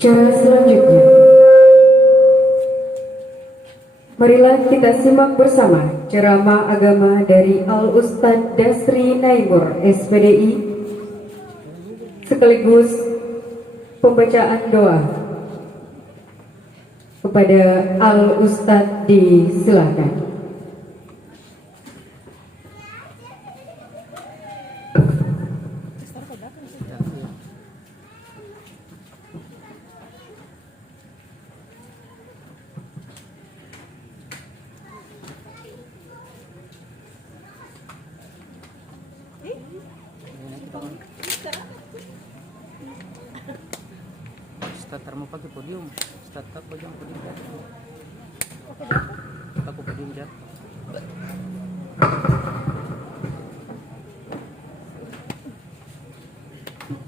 Cara selanjutnya, marilah kita simak bersama ceramah agama dari Al-Ustadz Dasri Naimur SPDI sekaligus pembacaan doa. Kepada Al-Ustadz disilakan. Starter mo pagi podium, starter podium podium. Aku podium jat.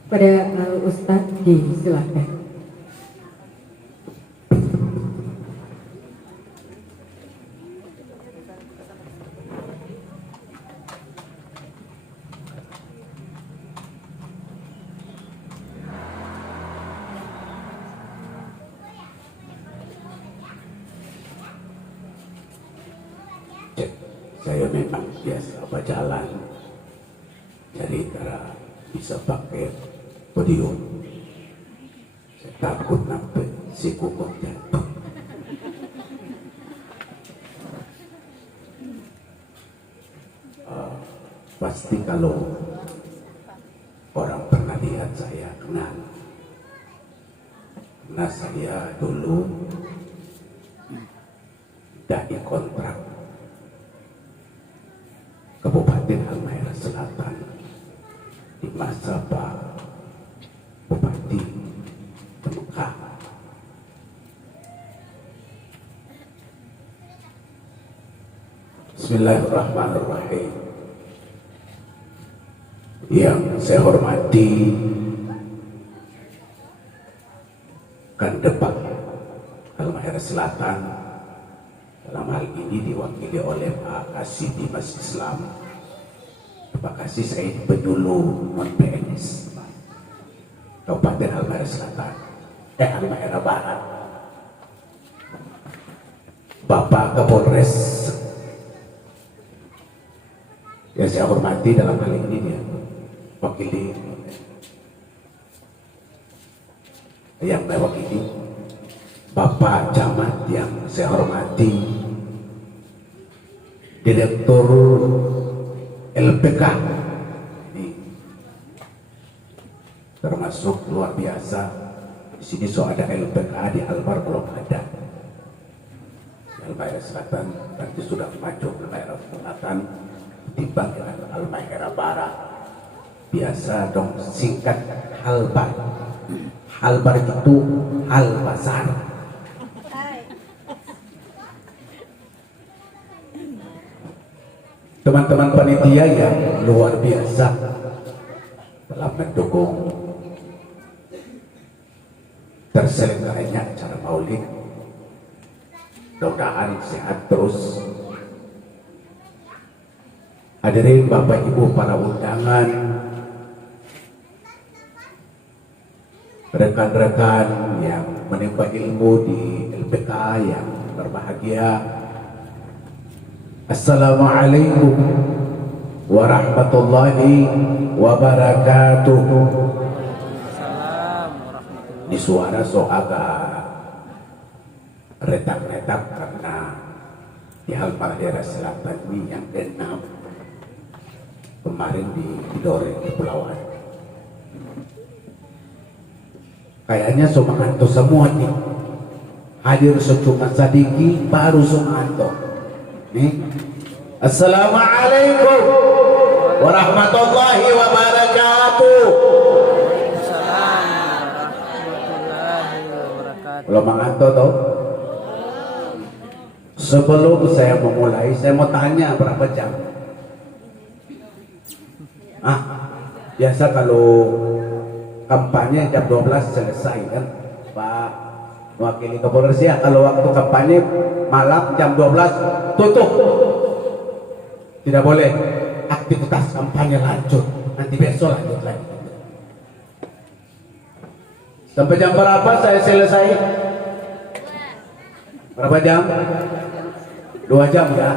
Pada Al-Ustadz disilakan. Saya memang biasa berjalan, jadi cara bisa pakai podium. Saya takut sampai siku kok jatuh. Pasti kalau orang pernah lihat saya kenal, karena saya dulu dai kontrak Kabupaten Halmahera Selatan di masa Pak Bupati Temekah. Bismillahirrahmanirrahim. Yang saya hormati Kandepak Halmahera Selatan, dalam hal ini diwakili oleh Pak Kasih Dimas Islam. Pak Kasih saya penyuluh non-PNS Kabupaten Halmahera Selatan, Halmahera Barat. Bapak Kapolres yang saya hormati dalam hal ini dia wakili yang mewakili Bapak Camat yang saya hormati, Direktur LPK ini termasuk luar biasa. Di sini so ada LPK, di Albar belum ada. Halmahera Selatan nanti sudah maju Halmahera Selatan timbang dengan Halmahera Barat. Biasa dong singkat Halbar. Halbar itu hal besar. Teman-teman panitia yang luar biasa dalam mendukung terselenggaranya acara maulid, mudah-mudahan sehat terus. Hadirin Bapak Ibu para undangan, rekan-rekan yang menimba ilmu di LPK yang berbahagia, Assalamualaikum warahmatullahi wabarakatuh. Ini suara so agak retak-retak karena di Halmahera Selatan ini yang ke-6 kemarin di Tidore di Pulauan. Kayaknya so mengantuk semua nih. Hadir secuma sadiki baru so mengantuk. Nih. Assalamualaikum warahmatullahi wabarakatuh. Kalau mengantuk toh. Sebelum saya memulai, saya mau tanya berapa jam? Biasa kalau kampanye jam 12 selesai kan, Pak Wakili Kapolres ya. Kalau waktu kampanye malam jam 12 tutup. Tidak boleh aktivitas kampanye lanjut. Nanti besok lanjut lagi. Sampai jam berapa saya selesai? Berapa jam? 2 jam ya.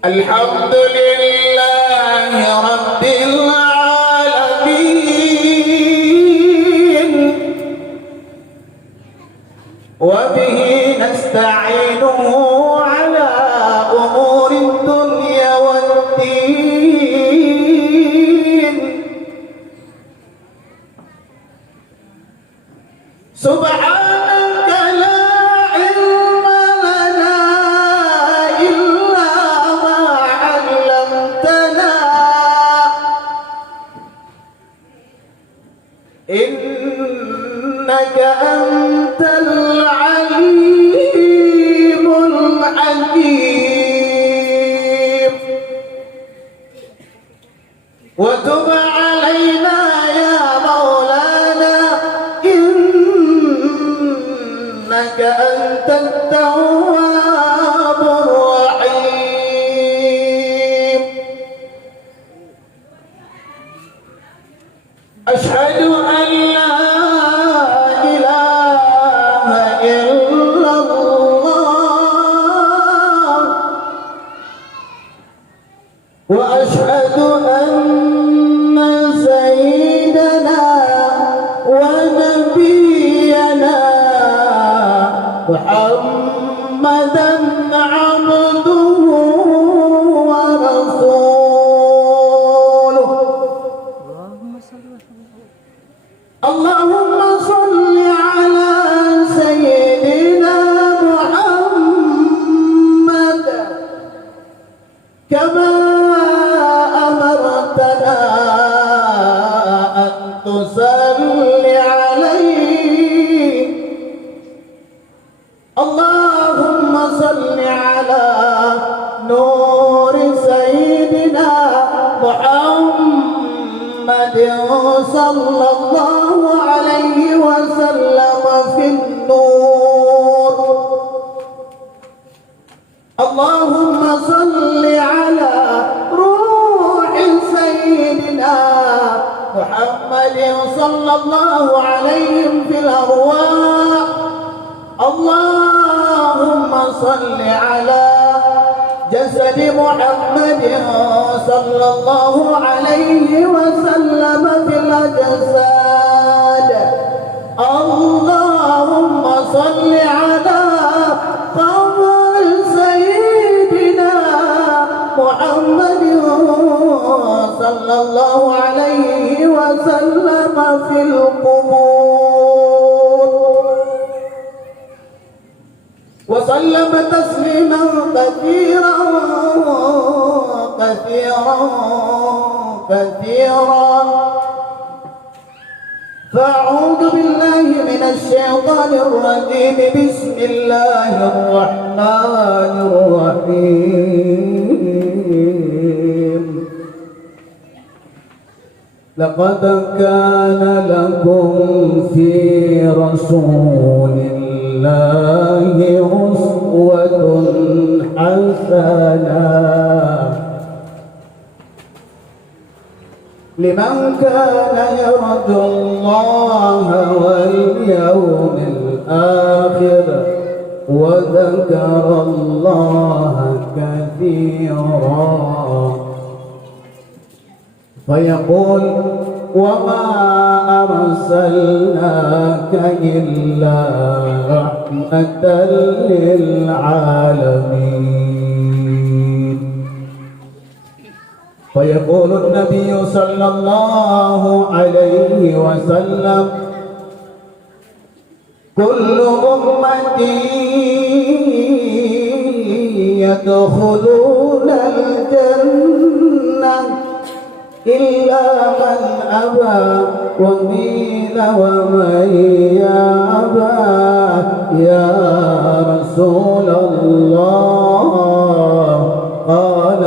Alhamdulillahi Rabbil Alamin wa bihi nasta'inuhu ala umuri dunya waddin. Subhanaka la ilma lana illa ma 'allamtana innaka antal alimul hakim wa tub 'alaina ya maulana innaka antat tawwabur rahim. Asyhadu an la ilaha illallah wa asyhadu anna sayyidana wa nabiyyana Muhammadan abduhu wa rasuluh. Allahumma salli ala sayyidina Muhammad kama amartana an tusalli alaihi. Allahumma salli ala nuri sayyidina Muhammad sallallahu alaihi wasallam fin nur. Allahumma salli ala ruhi sayyidina Muhammad sallallahu alaihi fil arwah. Allahumma salli ala جسد محمد صلى الله عليه وسلم في الأجساد. اللهم صل على قبر سيدنا محمد صلى الله عليه وسلم في القبور وسلم تسليما كثيرا كثيرا كثيرا. فأعوذ بالله من الشيطان الرجيم. بسم الله الرحمن الرحيم. لقد كان لكم في رسول الله أسوة حسنة لمن كان يرجو الله واليوم الآخر وذكر الله كثيرا. فيقول وما أرسلناك إلا رحمة للعالمين. فيقول النبي صلى الله عليه وسلم كل أمتي يدخلون الجنة إلا من أبى وقيل ومن يأبى يا رسول الله؟ قال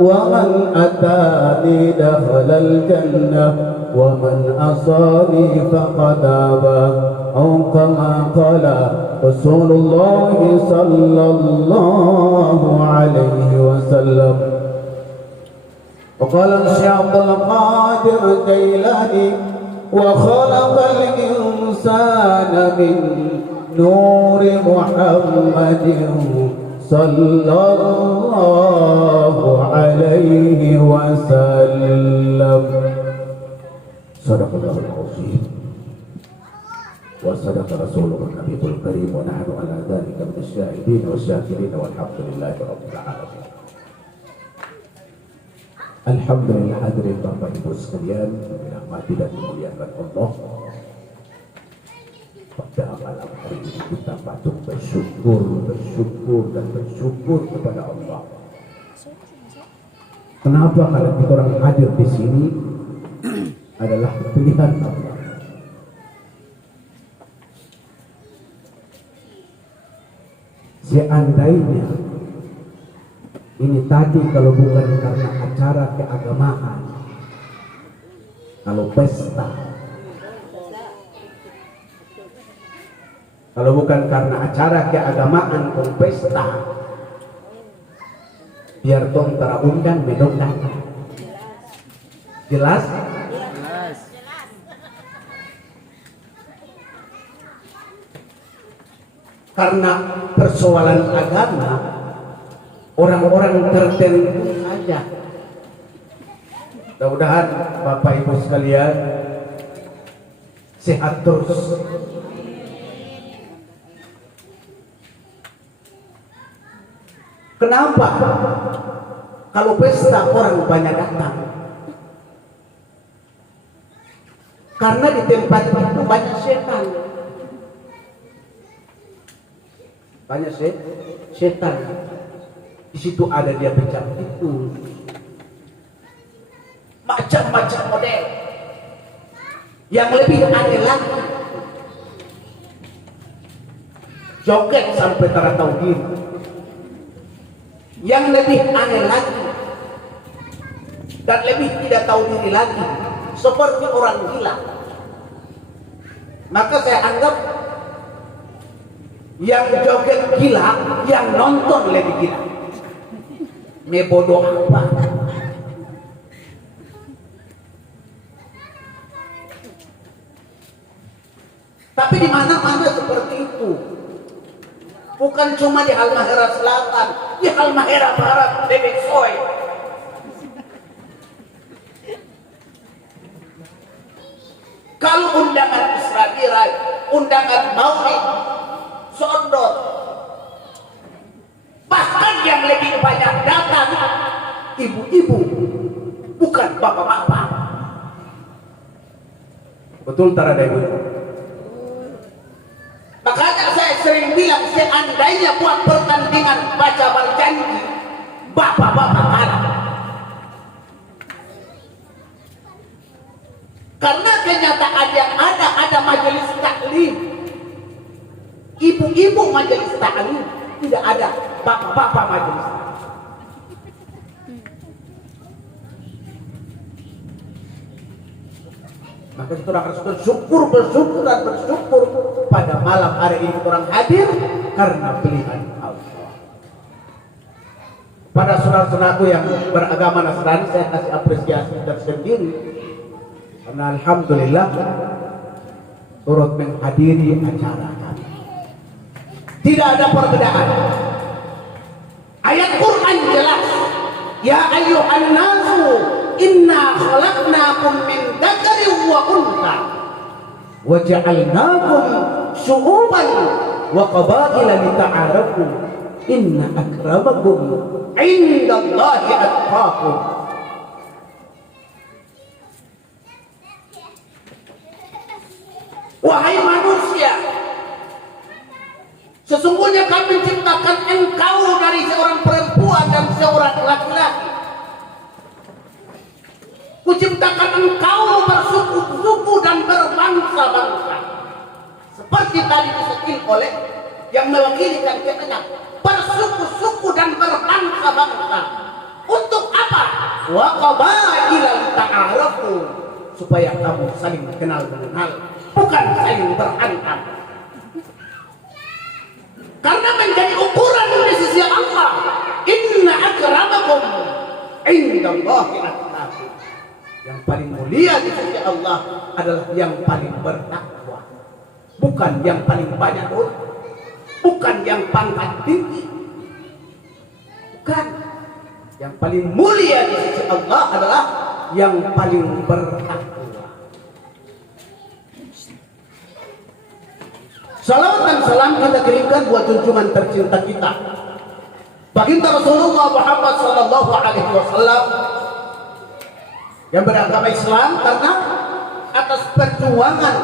ومن أتاني دخل الجنة ومن عصاني فقد أبى أو كما قال رسول الله صلى الله عليه وسلم. وقال الشيخ عبد القادر الجيلاني وخلق الإنسان من نور محمد صلى الله عليه وسلم. صدق الله العظيم وصدق رسوله النبي الكريم ونحن على ذلك من الشاهدين والشاكرين والحمد لله رب العالمين. Alhamdulillah, hadirin Bapak Ibu sekalian, dirahmati dan dimuliakan Allah. Pada malam hari ini kita patut bersyukur kepada Allah. Kenapa? Karena kita orang hadir di sini adalah pilihan Allah. Seandainya ini tadi kalau bukan karena acara keagamaan, kalau pesta, kalau bukan karena acara keagamaan atau pesta, biar tong tara undang medok datang. Jelas? Jelas. Karena persoalan agama, orang-orang tertentu saja. Mudah-mudahan Bapak Ibu sekalian sehat terus. Kenapa? Kalau pesta orang banyak datang. Karena di tempat itu banyak setan. Banyak setan. Di situ ada dia pecah itu. Macam-macam model. Yang lebih aneh lagi, joget sampai tak tahu diri. Yang lebih aneh lagi dan lebih tidak tahu diri lagi, seperti orang gila. Maka saya anggap yang joget gila, yang nonton lebih gila. Mebodoh apa? Tapi di mana-mana seperti itu. Bukan cuma di Halmahera Selatan, di Halmahera Barat, lebih soy. Kalau undangan Israel, undangan Maulid, Sondor, bahkan yang lebih banyak datang ibu-ibu, bukan bapak-bapak. Betul tak ada ibu? Makanya saya sering bilang, seandainya buat pertandingan baca berjanji, bapak-bapak kalah. Karena kenyataan yang ada majelis taklim, ibu-ibu majelis taklim, tidak ada bapak-bapak majelis taklim. Maka kita harus bersyukur pada malam hari ini orang hadir karena pilihan Allah. Pada saudara-saudaraku yang beragama Nasrani, saya kasih apresiasi tersendiri karena alhamdulillah turut menghadiri acara kami. Tidak ada perbedaan. Ayat Quran jelas, ya ayyuhan nasu inna khalaqnakum min dzakarin wa untha wa ja'alnakum syu'uban wa qabaila lita'arafu inna akramakum 'indallahi atqakum. Wahai manusia, sesungguhnya kami menciptakan engkau dari seorang perempuan dan seorang laki-laki. Kuciptakan engkau bersuku-suku dan berbangsa-bangsa. Seperti tadi disebut oleh yang mewakili dan keterangan, bersuku-suku dan berbangsa-bangsa. Untuk apa? Wa qabaila ta'arafu, supaya kamu saling kenal mengenal, bukan saling berhantam. Karena menjadi ukuran di sisi Allah, inna akramakum indallahi atqakum. Yang paling mulia di sisi Allah adalah yang paling bertakwa, bukan yang paling banyak dosa, bukan yang pangkat tinggi, bukan. Yang paling mulia di sisi Allah adalah yang paling bertakwa. Salawat dan salam kita kirimkan buat junjungan tercinta kita, baginda Rasulullah Muhammad sallallahu alaihi wasallam yang beragama Islam, karena atas perjuangan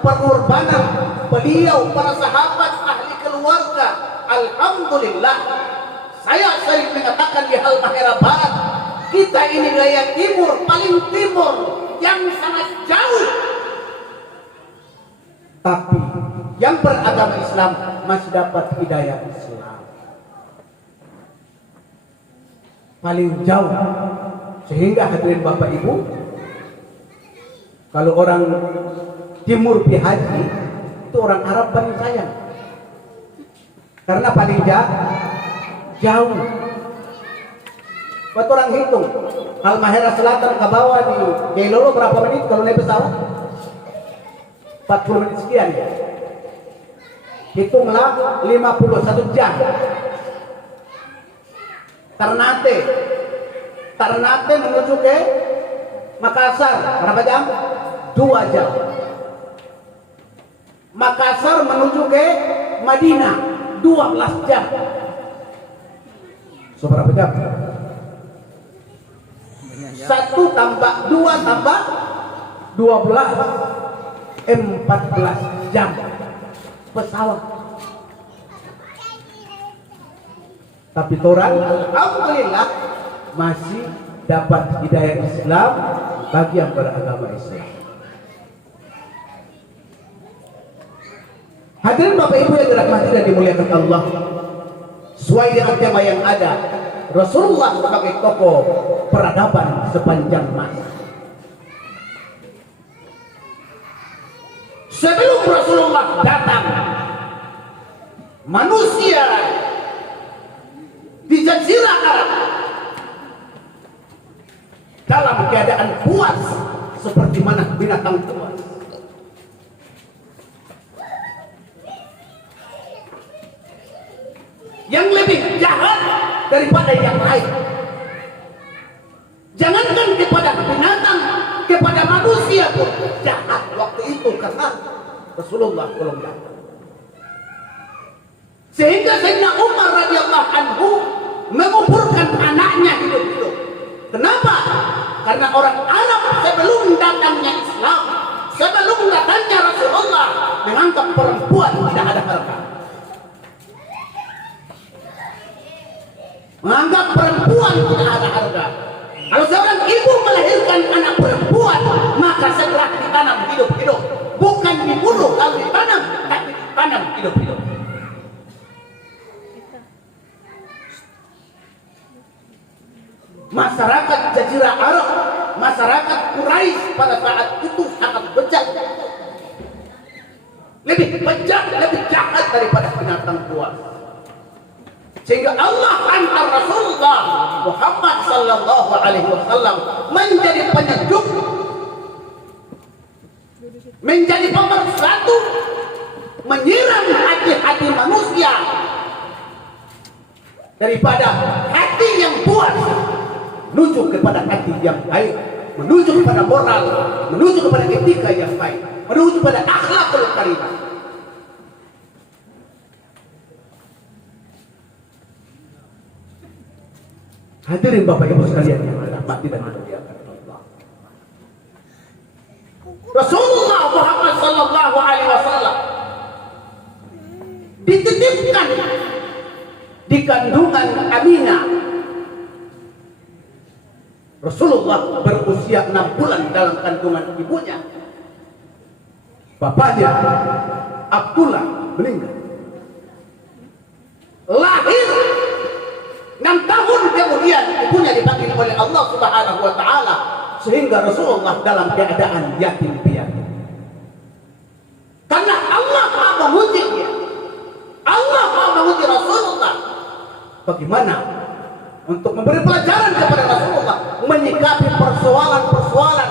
pengorbanan beliau, para sahabat, ahli keluarga, alhamdulillah saya sering mengatakan di Halmahera Barat, kita ini wilayah timur, paling timur yang sangat jauh, tapi yang beragama Islam masih dapat hidayah Islam paling jauh. Sehingga hadirin Bapak Ibu, kalau orang timur pergi haji, itu orang Arab paling sayang, karena paling jauh. Buat orang hitung, Halmahera Selatan ke bawah di Gelolo berapa menit kalau naik pesawat? 40 menit sekian ya. Hitunglah 51 jam. Ternate menuju ke Makassar berapa jam? 2 jam. Makassar menuju ke Madinah 12 jam. Seberapa jam? 1 tambah 2 tambah 12, 14 jam pesawat. Tapi orang alhamdulillah masih dapat hidayah Islam bagi yang beragama Islam. Hadirin Bapak Ibu yang dirahmati dan dimuliakan Allah, sesuai dengan tema yang ada, Rasulullah sebagai tokoh peradaban sepanjang masa. Sebelum Rasulullah datang, manusia di Jazirah Arab dalam keadaan puas seperti mana binatang puas. Yang lebih jahat daripada yang lain. Jangankan kepada binatang, kepada manusia pun jahat waktu itu, karena Rasulullah belum datang. Sehingga Sayyidina Umar radhiyallahu anhu menguburkan anaknya hidup-hidup. Kenapa? Karena orang Arab sebelum datangnya Islam, sebelum datangnya Rasulullah, menganggap perempuan tidak ada harga. Menganggap perempuan tidak ada harga. Kalau seorang ibu melahirkan anak perempuan, maka segera ditanam hidup-hidup. Bukan dibunuh kalau ditanam, tapi ditanam hidup-hidup. Masyarakat Jazirah Arab, masyarakat Quraisy pada saat itu sangat bejat. Lebih bejat, lebih jahat daripada binatang buas. Sehingga Allah hantar Rasulullah Muhammad sallallahu alaihi wasallam menjadi penyejuk, menjadi pemersatu, menyiram hati-hati manusia daripada hati yang buas menuju kepada hati yang baik, menuju kepada moral, menuju kepada etika yang baik, menuju kepada akhlakul karimah. Hadirin Bapak Ibu sekalian yang dirahmati dan dimuliakan Allah. Rasulullah Muhammad sallallahu alaihi wasallam dititipkan di kandungan Aminah. Rasulullah berusia 6 bulan dalam kandungan ibunya. Bapaknya Abdullah meninggal. Lahir 6 tahun kemudian ibunya dipanggil oleh Allah Subhanahu wa taala, sehingga Rasulullah dalam keadaan yatim piatu. Karena Allah Maha memuji dia. Allah Maha memuji Rasulullah. Bagaimana untuk memberi pelajaran kepada Rasulullah menyikapi persoalan-persoalan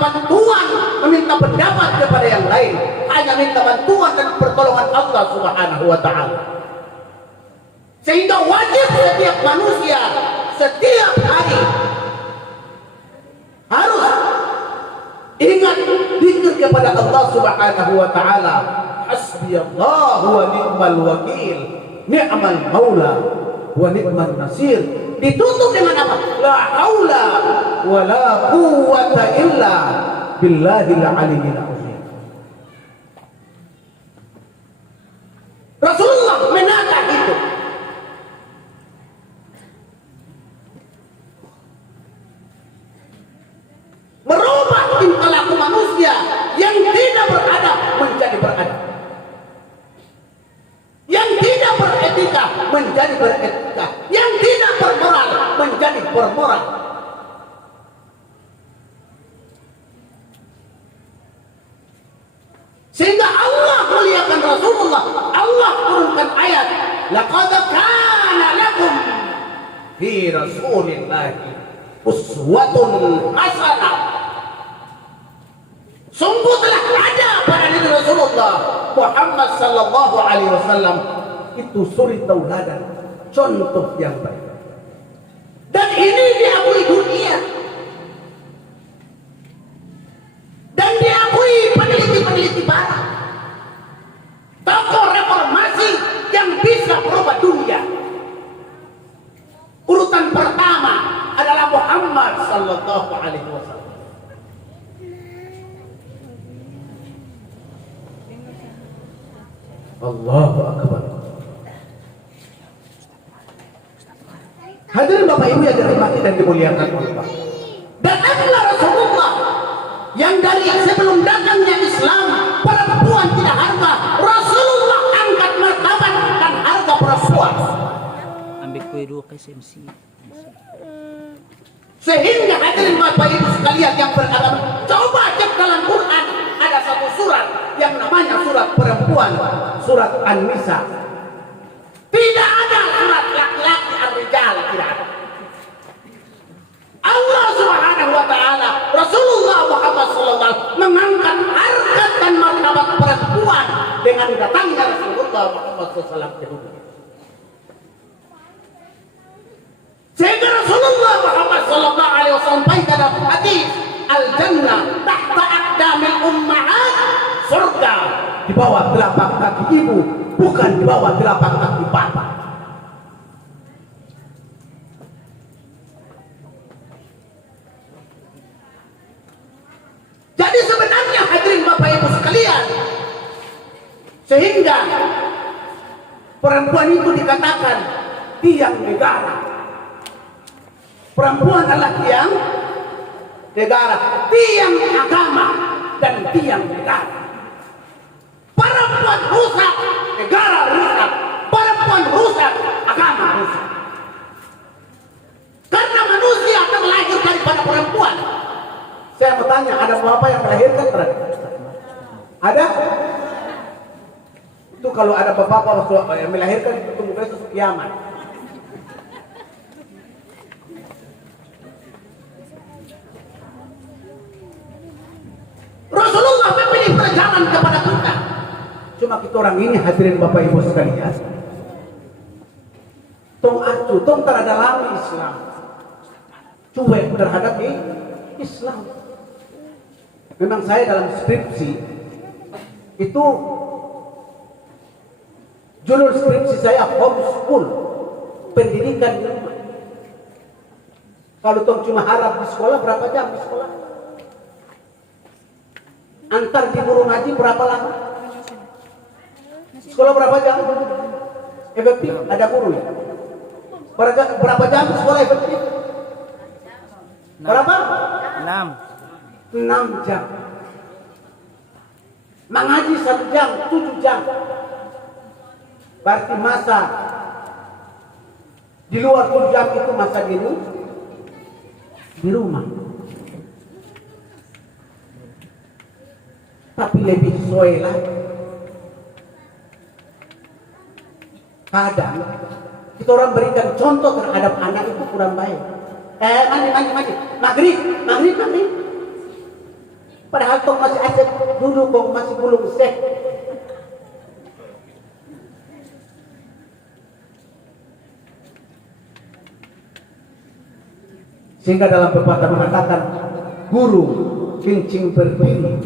bantuan, meminta pendapat kepada yang lain, hanya minta bantuan dan pertolongan Allah Subhanahu wa taala. Sehingga wajib setiap manusia setiap hari harus ingat zikir kepada Allah Subhanahu wa taala. Hasbiyallahu wa ni'mal wakil, ni'mal maula wa ni'man nasir. Ditutup dengan apa? La haula wa la quwwata illa billahil aliyyil azim. Rasulullah menata itu. Merubah tingkah laku manusia yang tidak beradab menjadi beradab, yang tidak beretika menjadi beretika, yang tidak bermoral menjadi bermoral. Sehingga Allah muliakan Rasulullah. Allah turunkan ayat, laqad kana lakum fi rasulillahi uswatun hasanah. Sungguh telah ada pada diri Rasulullah Muhammad sallallahu alaihi wasallam itu suri tauladan, contoh yang baik. Dan ini diakui dunia. Dan diakui peneliti-peneliti barat. Tokoh reformasi yang bisa merubah dunia. Urutan pertama adalah Muhammad sallallahu alaihi wasallam. Allahu akbar. Hadirin Bapak Ibu yang dirahmati dan dimuliakan Allah. Dan adalah Rasulullah yang dari sebelum datangnya Islam perempuan tidak harga. Rasulullah angkat martabat dan harga perempuan. Ambil kue dua ke SMC. Sehingga hadirin Bapak Ibu sekalian yang beragama, coba cek dalam Quran ada satu surat yang namanya surat perempuan, surat An-Nisa. Tidak ada surat laki-laki Ar-Rijal, tidak ada. Allah Subhanahu wa taala, Rasulullah Muhammad sallallahu mengangkat harkat dan martabat perempuan dengan datangnya Rasulullah Muhammad sallallahu ke dunia. Sehingga Rasulullah Muhammad sallallahu alaihi wasallam dalam hadis, al-jannah tahta aqdamil ummahat, surga di bawah telapak kaki ibu, bukan di bawah telapak kaki bapak. Jadi sebenarnya hadirin Bapak Ibu sekalian, sehingga perempuan itu dikatakan tiang negara. Perempuan adalah tiang negara, tiang agama dan tiang negara. Perempuan rusak, negara rusak. Perempuan rusak, agama rusak. Karena manusia terlahir daripada perempuan. Saya mau tanya, ada bapak yang melahirkan? Ada? Itu kalau ada bapak yang melahirkan, itu bukan sesuatu kiamat. Rasulullah memilih perjalanan kepada kita. Cuma kita orang ini hadirin Bapak Ibu sekalian, tong acu, tong terhadap Islam, cuek terhadap Islam. Memang saya dalam skripsi itu, judul skripsi saya homeschool, pendidikan di rumah. Kalau tong cuma harap di sekolah, berapa jam di sekolah? Antar di guru ngaji berapa lama? Sekolah berapa jam? Efektif? Ada guru ya? Berapa jam sekolah efektif? Berapa? 6 jam. Mengaji 1 jam, 7 jam. Berarti masa di luar 7 jam itu masa di rumah. Tapi lebih sesuai lah. Kadang kita orang berikan contoh terhadap anak itu kurang baik. Mandi. Maghrib. Padahal tong masih aset dulu kong masih belum sek. Sehingga dalam pepatah mengatakan guru kencing berdiri,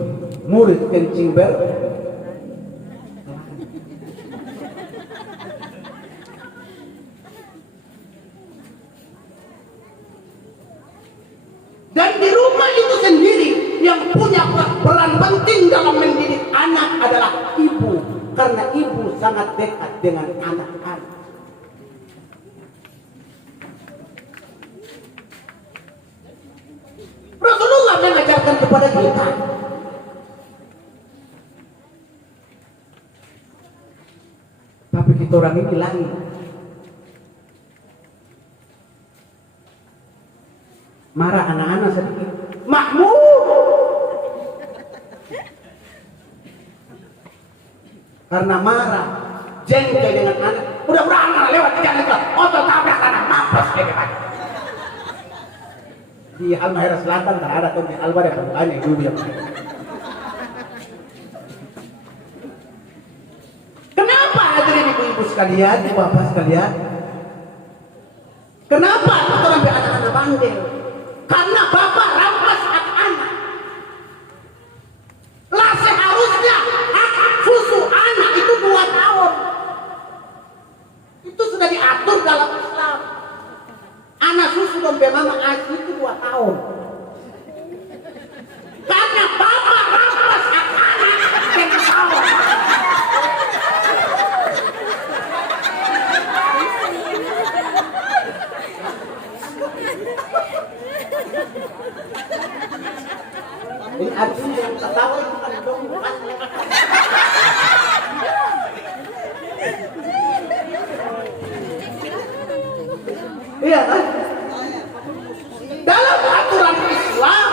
murid kencing ber. Dan di rumah itu sendiri yang punya peran penting dalam mendidik anak adalah ibu, karena ibu sangat dekat dengan anak-anak. Rasulullah mengajarkan kepada kita. Tapi kita orang ini lain. Marah anak-anak sedikit. Makmur. Karena marah, jengkel dengan anak. Mudah-mudahan anak lewat di jalan itu. Otot tabrak anak mampus. Di Halmahera Selatan tak ada tuh di Albar yang banyak dulu yang kenapa hadirin ibu-ibu sekalian, bapak sekalian? Kenapa kita sampai anak-anak bandel? Karena bapak rampas hak anak. Lah seharusnya hak susu anak itu 2 tahun. Itu sudah diatur dalam Islam. Anak susu sampai mama ASI itu 2 tahun. Karena bapak rampas hak anak 2 tahun. Ini artinya yang ketawa itu kan dong bukan. Iya kan? Dalam aturan Islam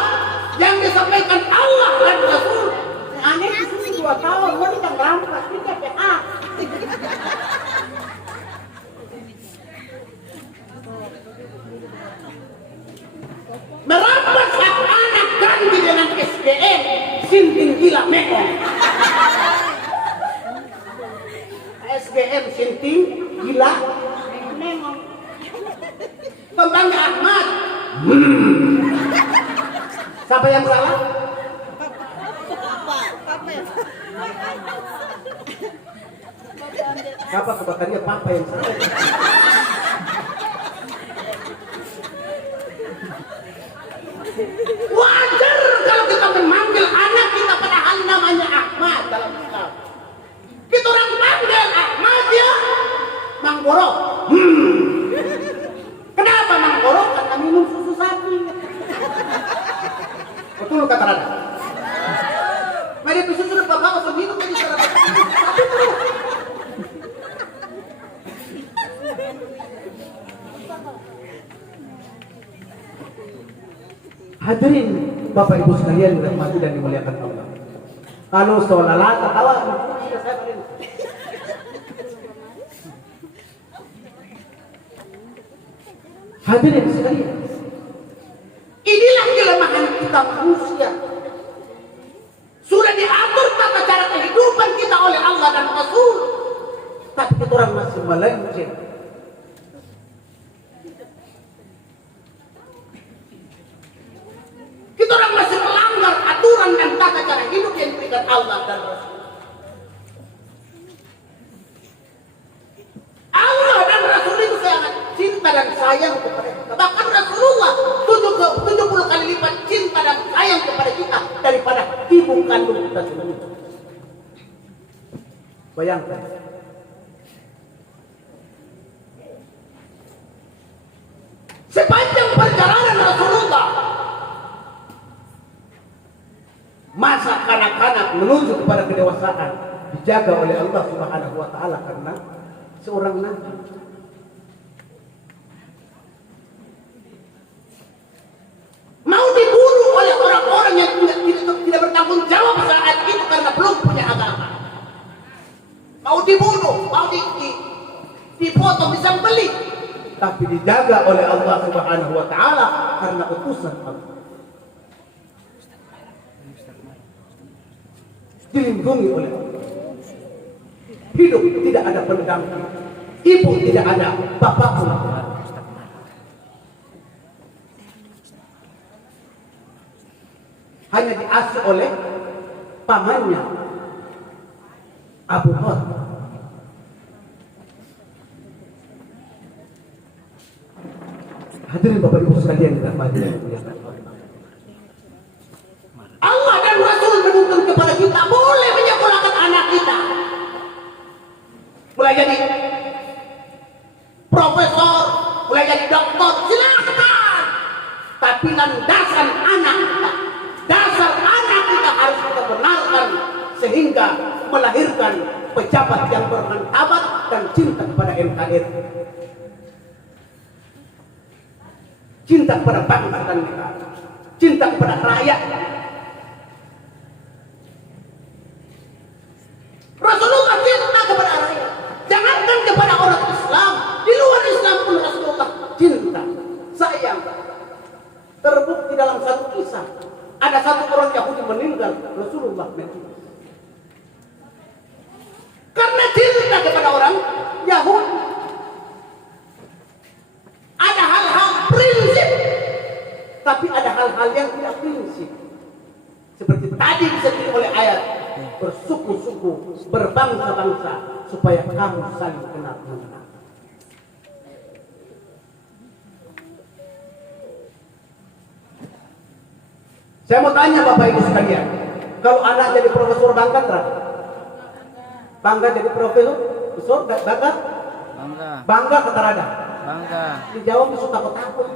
yang disampaikan Allah dan Rasul, anak itu 2 tahun, mau kita rampas, kita PA. Merampas hak anak ganti dengan SGM, sinting gila mekong. SGM sinting gila mekong. Tentang Ahmad. Siapa yang salah? Siapa kebakannya papa yang salah? Wajar kalau kita memanggil anak kita padahal namanya Ahmad dalam Islam. Kita orang panggil Ahmad ya, Manggoro. Kenapa Manggoro? Karena minum susu sapi. Betul kata Rada. Mari susu sudah bapak masuk minum jadi salah. Tapi terus. Hadirin Bapak Ibu sekalian dirahmati dan dimuliakan Allah. Kalau sholala ketawa, hadirin sekalian, inilah kelemahan kita manusia. Sudah diatur tata cara kehidupan kita oleh Allah dan Rasul, tapi kita orang masih melenceng. Kita orang masih melanggar aturan dan tata cara hidup yang diberikan Allah dan Rasul. Allah dan Rasul itu sangat cinta dan sayang kepada kita. Bahkan Rasulullah 70 kali lipat cinta dan sayang kepada kita daripada ibu kandung kita sendiri. Bayangkan. Sepanjang perjalanan Rasulullah, masa kanak-kanak menuju kepada kedewasaan dijaga oleh Allah Subhanahu wa taala karena seorang nabi. Mau dibunuh oleh orang-orang yang tidak bertanggung jawab saat itu karena belum punya agama. Mau dibunuh, mau dipotong, disembelih, tapi dijaga oleh Allah Subhanahu wa taala karena utusan Allah. dilindungi oleh Allah. Hidup tidak ada pendamping, ibu tidak ada, bapak pun tidak ada. Hanya diasuh oleh pamannya Abu Hor. Hadirin Bapak Ibu sekalian kita muliakan. Allah dan Rasul menuntun kepada kita boleh menyekolahkan anak kita. Mulai jadi profesor, mulai jadi doktor, silakan. Tapi landasan anak kita, dasar anak kita harus kita benarkan sehingga melahirkan pejabat yang bermartabat dan cinta kepada NKRI, cinta kepada bangsa dan negara, cinta kepada rakyat. Rasulullah cinta kepada rakyat, jangankan kepada orang Islam, di luar Islam pun Rasulullah cinta, sayang. Terbukti dalam satu kisah, ada satu orang Yahudi meninggal, Rasulullah meninggal. Karena cinta kepada orang Yahudi. Ada hal-hal prinsip, tapi ada hal-hal yang tidak prinsip. Seperti tadi disebut oleh ayat, bersuku-suku, berbangsa-bangsa, supaya kamu saling kenal mengenal. Saya mau tanya Bapak Ibu sekalian, kalau anak jadi profesor bangga terhadap? Bangga jadi profesor? Bangga? Bangga. Bangga kata Rada? Bangga. Dijawab suka takut.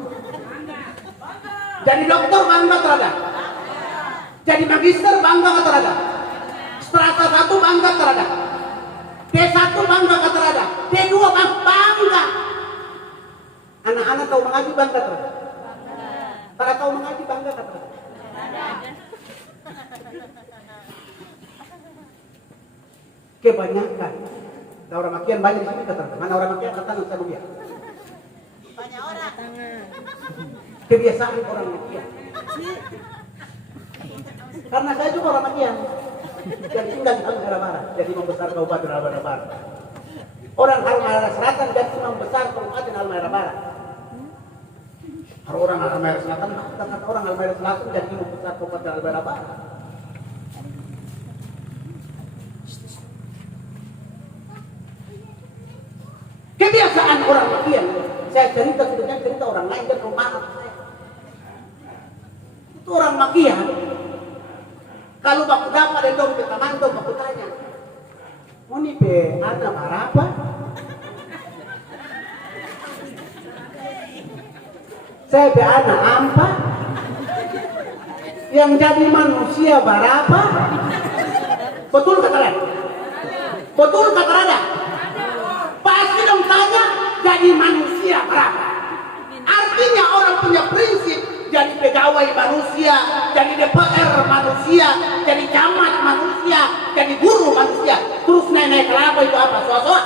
Jadi dokter bangga terhadap? Jadi magister bangga kata Rada? Strata 1 bangga terhadap? D1 bangga kata Rada? D2 bangga. Anak-anak tahu mengaji bangga terhadap? Para tahu mengaji bangga kata Rada? Kebanyakan ada orang makian banyak di sini kata mana orang makian kata saya dia banyak orang kebiasaan orang makian karena saya juga orang makian dan tinggal di Halmahera Barat jadi membesar Kabupaten Halmahera Barat orang Halmahera Selatan jadi membesar Kabupaten Halmahera Barat. Kalau orang Halmahera Selatan kata orang Halmahera Selatan jadi membesar Kabupaten Halmahera Barat. Kebiasaan orang makian, saya cerita orang lain dan rumah saya. Itu orang makian. Kalau baku dapat dan dong kita mantau baku tanya, mau nih pe anak berapa? Saya pe anak apa? Yang jadi manusia berapa? Betul kata Rada? Betul kata Rada? Pasti dong tanya jadi manusia berapa. Artinya orang punya prinsip jadi pegawai manusia, jadi DPR manusia, jadi camat manusia, jadi guru manusia. Terus naik kelapa itu apa? Soal-soal.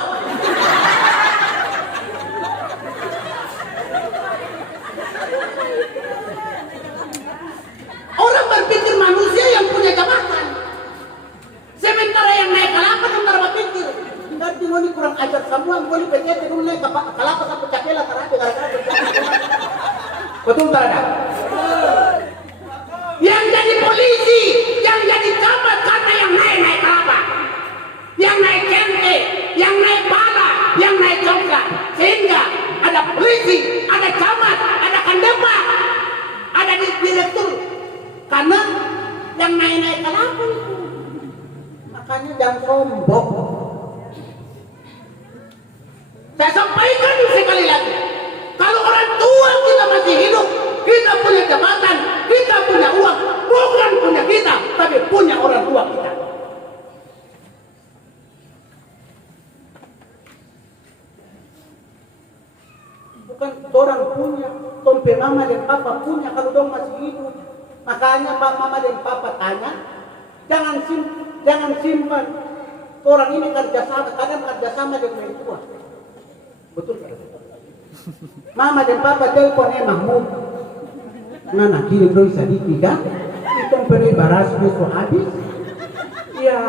Orang berpikir manusia yang punya jabatan. Sementara yang naik kelapa sementara berpikir. Nanti mau kurang ajar semua, mau PT dulu naik kelapa sampai cakela terakhir gara-gara betul tak ada? Yang jadi polisi, yang jadi camat karena yang naik kelapa, yang naik kente, yang naik pala, yang naik congkak, sehingga ada polisi, ada camat, ada kandepa, ada direktur, karena yang naik kelapa itu. Makanya jangan sombong. Saya sampaikan sekali lagi, kalau orang tua kita masih hidup, kita punya jabatan, kita punya uang, bukan punya kita, tapi punya orang tua kita. Bukan orang punya, tompe mama dan papa punya kalau dong masih hidup. Makanya pak mama dan papa tanya, jangan simpan. Orang ini kerjasama, kadang kerjasama dengan orang tua. Betul kan? Mama dan papa telepon Mahmud. Nana kirim doi sedikit kan? Itu beli baras besok habis. Iya Iya,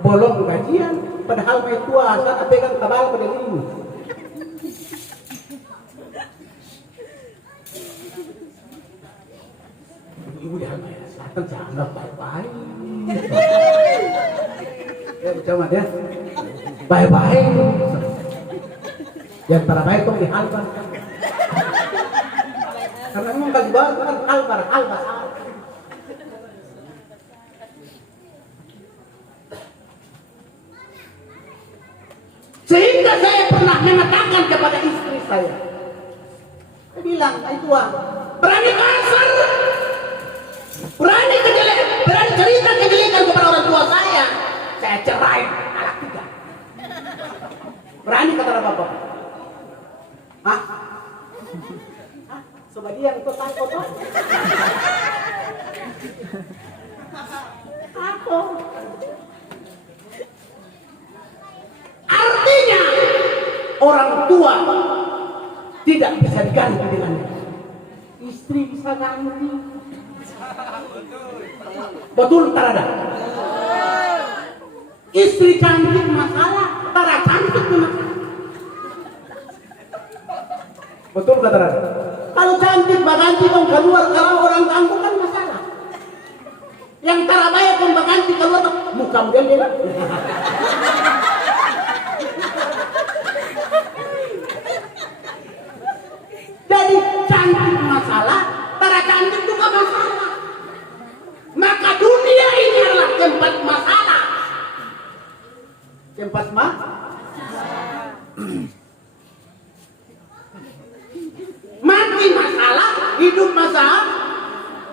bolong gajian. Padahal mai tua sana pegang tabal pada ini. Ibu di Halmahera Selatan saya anggap baik-baik. Ya bercuma dia, baik-baik. Yang terbaik kok di Halbar. Karena memang bagi bawah itu kan Halbar. Sehingga saya pernah mengatakan kepada istri saya bilang, Tuhan, berani kasar, berani cerita kejelekan kepada orang tua saya cerai anak 3. Berani kata bapak. Hah? Sobat dia yang total kotor. Apa? Artinya orang tua tidak bisa diganti dengan istri, bisa ganti. Betul tak ada? Istri cantik masalah, tara cantik masalah. Betul kata Rada? Kalau cantik baganti kong keluar, kalau orang kampung kan masalah. Yang tarabaya kong baganti keluar, muka dia. Jadi cantik masalah, tara cantik juga masalah. Maka dunia ini adalah tempat masalah. Tempat mati masalah, hidup masalah.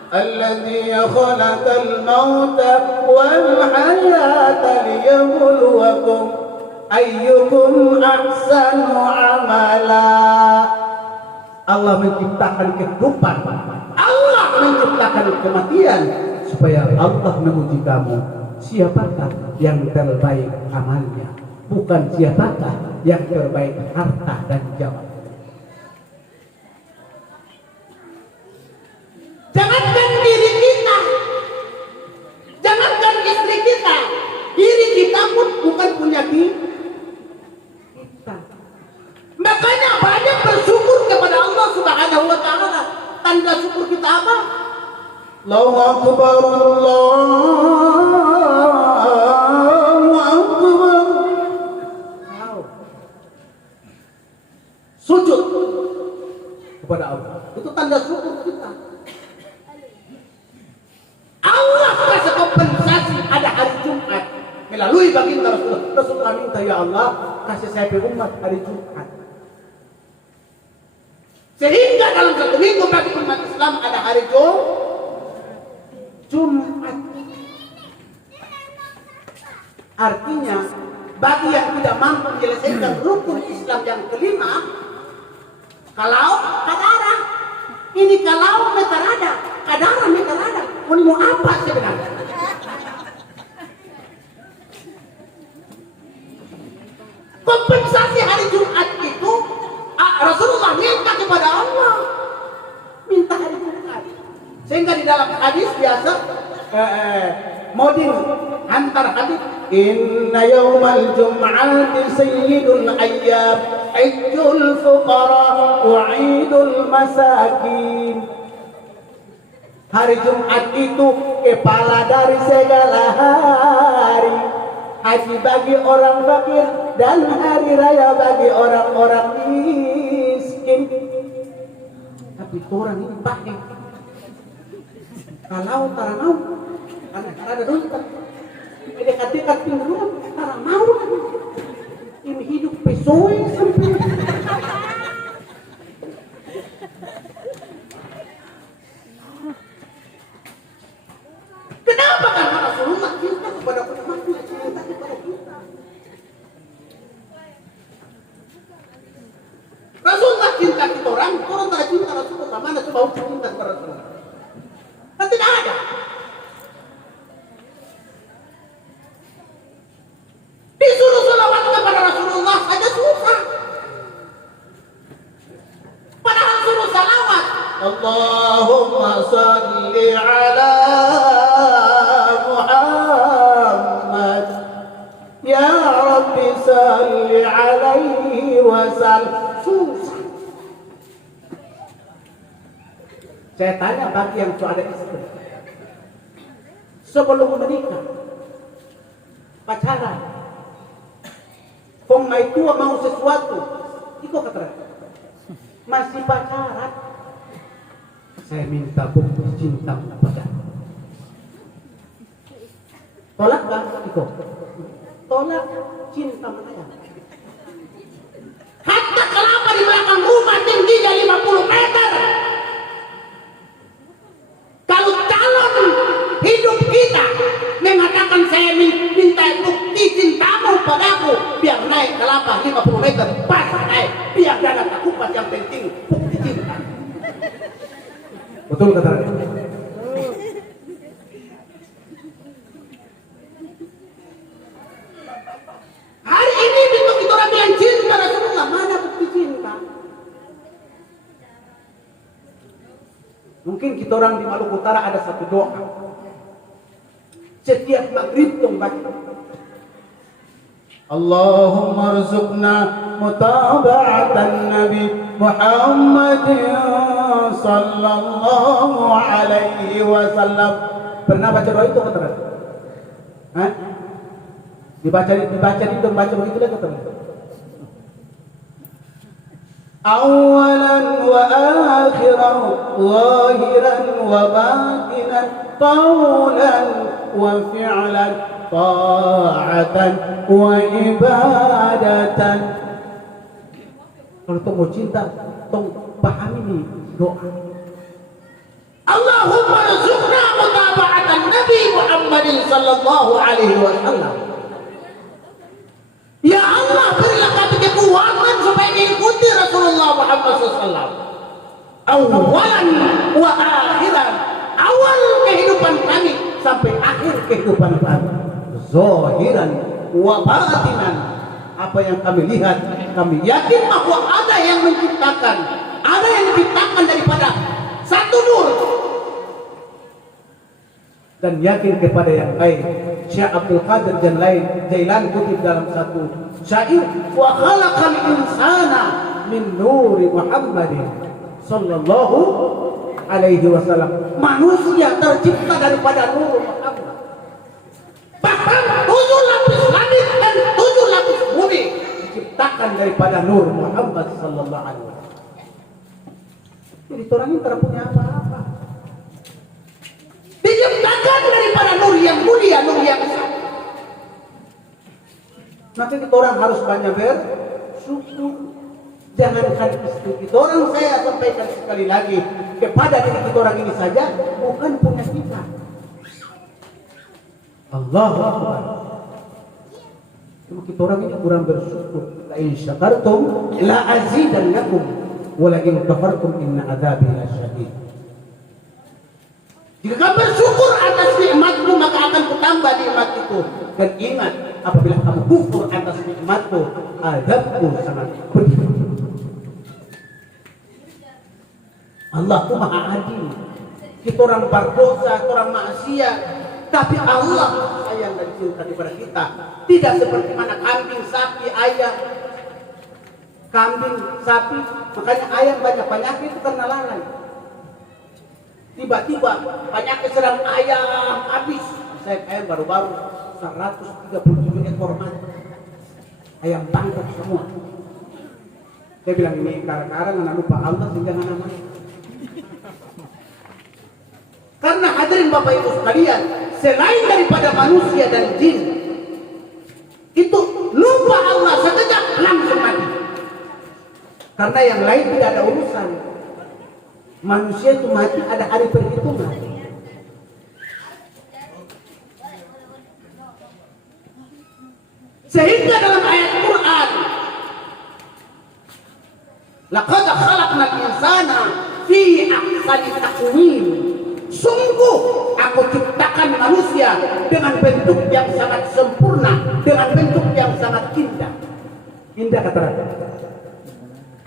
Alladzi khalaqal mauta wal hayata liyabluwakum ayyukum ahsanu amala. Allah menciptakan kehidupan, Allah menciptakan kematian supaya Allah menguji kamu siapakah yang terbaik amalnya, bukan siapakah yang terbaik harta dan jabatan. Jangankan diri kita, jangankan istri kita, diri kita pun bukan punya kita. Makanya banyak bersyukur kepada Allah Subhanahu wa taala. Tanda syukur kita apa? Allahu akbar, Allahu akbar. Sujud kepada Allah. Itu tanda syukur kita. Allah kasih kompensasi ada hari Jumat melalui baginda Rasulullah minta, ya Allah kasih saya umat hari Jumat. Sehingga dalam satu minggu bagi umat Islam ada hari Jumat. Artinya bagi yang tidak mampu menyelesaikan rukun Islam yang kelima, kalau kadara, ini kalau meterada, kadara meterada, mau apa sebenarnya? Kompensasi hari Jumat itu Rasulullah minta kepada Allah, minta hari Jumat. Sehingga di dalam hadis biasa modin antar hadis, inna yawmal jum'ati sayyidul ayyam idul fuqara wa idul masakin. Hari Jumat itu kepala dari segala hari, haji bagi orang fakir dan hari raya bagi orang-orang miskin. Tapi orang ini pakai kalau taramau karena ada dosa dekat-dekat pinggiran taramau ini hidup pesoe sampai. Kenapa? Karena Rasulullah cinta kepada umatnya, cinta kepada kita. Rasulullah cinta kita orang tak cinta Rasulullah. Mana coba cinta kepada Rasulullah? Kan tidak ada. Disuruh selawat kepada Rasulullah saja susah. alaihi wasallam. Susah. Saya tanya bagi yang sudah ada istri, sebelum menikah, pacaran, kong mai tua mau sesuatu, iko kata masih pacaran, saya minta bukti cinta kepada. Tolak bang, iko tolak cinta saya. Hatta kelapa di belakang rumah tingginya 50 meter. Kalau calon hidup kita mengatakan saya minta bukti cintamu padaku, biar naik kelapa 50 meter, pas naik, biar jangan takupas, yang penting bukti cinta. Betul kata Raja. Hari ini begitu kita orang bilang cinta Rasulullah, mana bukti cinta? Mungkin kita orang di Maluku Utara ada satu doa. Setiap maghrib dong baca. Allahumma rzuqna mutaba'atan Nabi Muhammadin sallallahu alaihi wasallam. Pernah baca doa itu kata? Hah? Dibaca itu baca begitu dah kata. أولا وآخرا ظاهرا وباطنا قولا وفعلا طاعة وعبادة. Kalau tong mau cinta, tong pahami nih doa. Allahumma rzuqna mutaba'atan Nabi Muhammadin sallallahu alaihi wasallam. Ya Allah, berilah kami kekuatan supaya mengikuti Rasulullah Muhammad SAW. Awalan wa akhiran, awal kehidupan kami sampai akhir kehidupan kami. Zahiran wa batinan, apa yang kami lihat, kami yakin bahwa ada yang menciptakan, ada yang diciptakan daripada satu nur, dan yakin kepada yang lain. Syekh Abdul Qadir Jailani kutip dalam satu syair, wa khalaqal insana min nuri Muhammadin sallallahu alaihi wasallam. Manusia tercipta daripada nur Muhammad. Bahkan 7 lapis langit dan 7 lapis bumi diciptakan daripada nur Muhammad sallallahu alaihi wasallam. Jadi orang ini tidak punya apa-apa. Diciptakan daripada nur yang mulia, nur yang satu. Maka kita orang harus banyak bersyukur. Jangankan istri kita orang, saya sampaikan sekali lagi kepada diri kita orang ini saja, bukan punya kita. Allahu Akbar. Cuma kita orang ini kurang bersyukur. La in syakartum la azidannakum wa la in kafartum inna adzabi lasyadid. Jika kamu bersyukur atas nikmatku, maka akan kutambah nikmat itu. Dan ingat, apabila kamu kufur atas nikmatku, azabku sangat pedih. Allah itu maha adil. Kita orang berdosa, kita orang maksiat, tapi Allah sayang dan cinta kepada kita. Tidak seperti mana kambing, sapi, ayam. Kambing, sapi, makanya ayam banyak penyakit itu karena lalai. Tiba-tiba penyakit serang ayam habis. Saya ayam baru-baru 137 ekor mati. Ayam bangkrut semua. Saya bilang ini karena nggak lupa Allah sehingga nggak mati. Karena hadirin Bapak Ibu sekalian, selain daripada manusia dan jin, itu lupa Allah sekejap langsung mati. Karena yang lain tidak ada urusan. Manusia itu mati ada hari perhitungan. Sehingga dalam ayat Quran, laqad khalaqnal insana fi ahsani taqwim. Sungguh aku ciptakan manusia dengan bentuk yang sangat sempurna, dengan bentuk yang sangat indah. Indah kata Raja.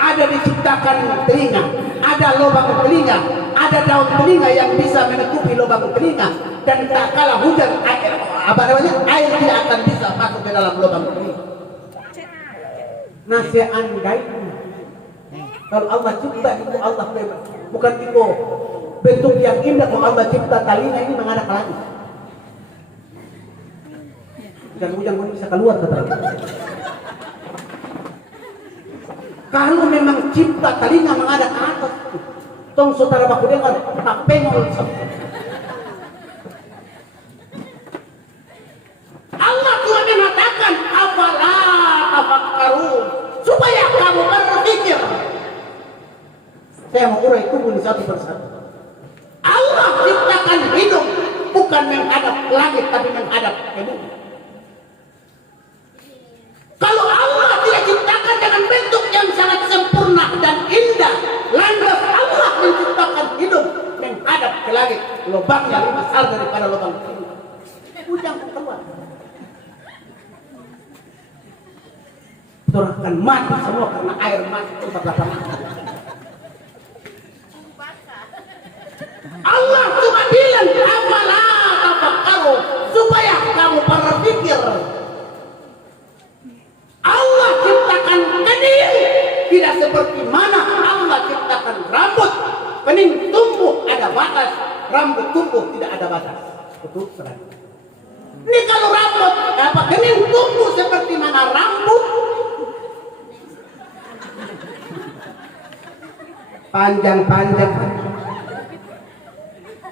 Ada diciptakan telinga, ada lubang telinga, ada daun telinga yang bisa menutupi lubang telinga, dan tak kalah hujan air tidak akan bisa masuk ke dalam lubang telinga. Nah seandainya kalau Allah cipta itu Allah bukan itu bentuk yang indah, kalau Allah cipta talinya ini menghadap ke langit. Hujan-hujan pun bisa keluar kata. Kalau memang cipta talinya menghadap ke atas, tong saudara baku dengar tak pengol. Allah juga mengatakan afala tafakkarun, supaya kamu berpikir. Saya mau urai kubun satu persatu. Allah ciptakan hidup bukan menghadap ke langit tapi menghadap ke bumi. Kalau Allah tidak ciptakan dengan bentuk yang sangat sempurna dan indah, lantas Allah menciptakan hidup menghadap ke langit, lubangnya lebih besar daripada lubang ini. Hujan keluar. Orang akan mati semua karena air mati tempat lapangan. Allah cuma bilang afala tafakkaru, supaya kamu berpikir. Allah ciptakan kening tidak seperti mana Allah ciptakan rambut. Kening tumbuh ada batas, rambut tumbuh tidak ada batas. Betul sekali. Ini kalau rambut kening tumbuh seperti mana rambut, panjang-panjang.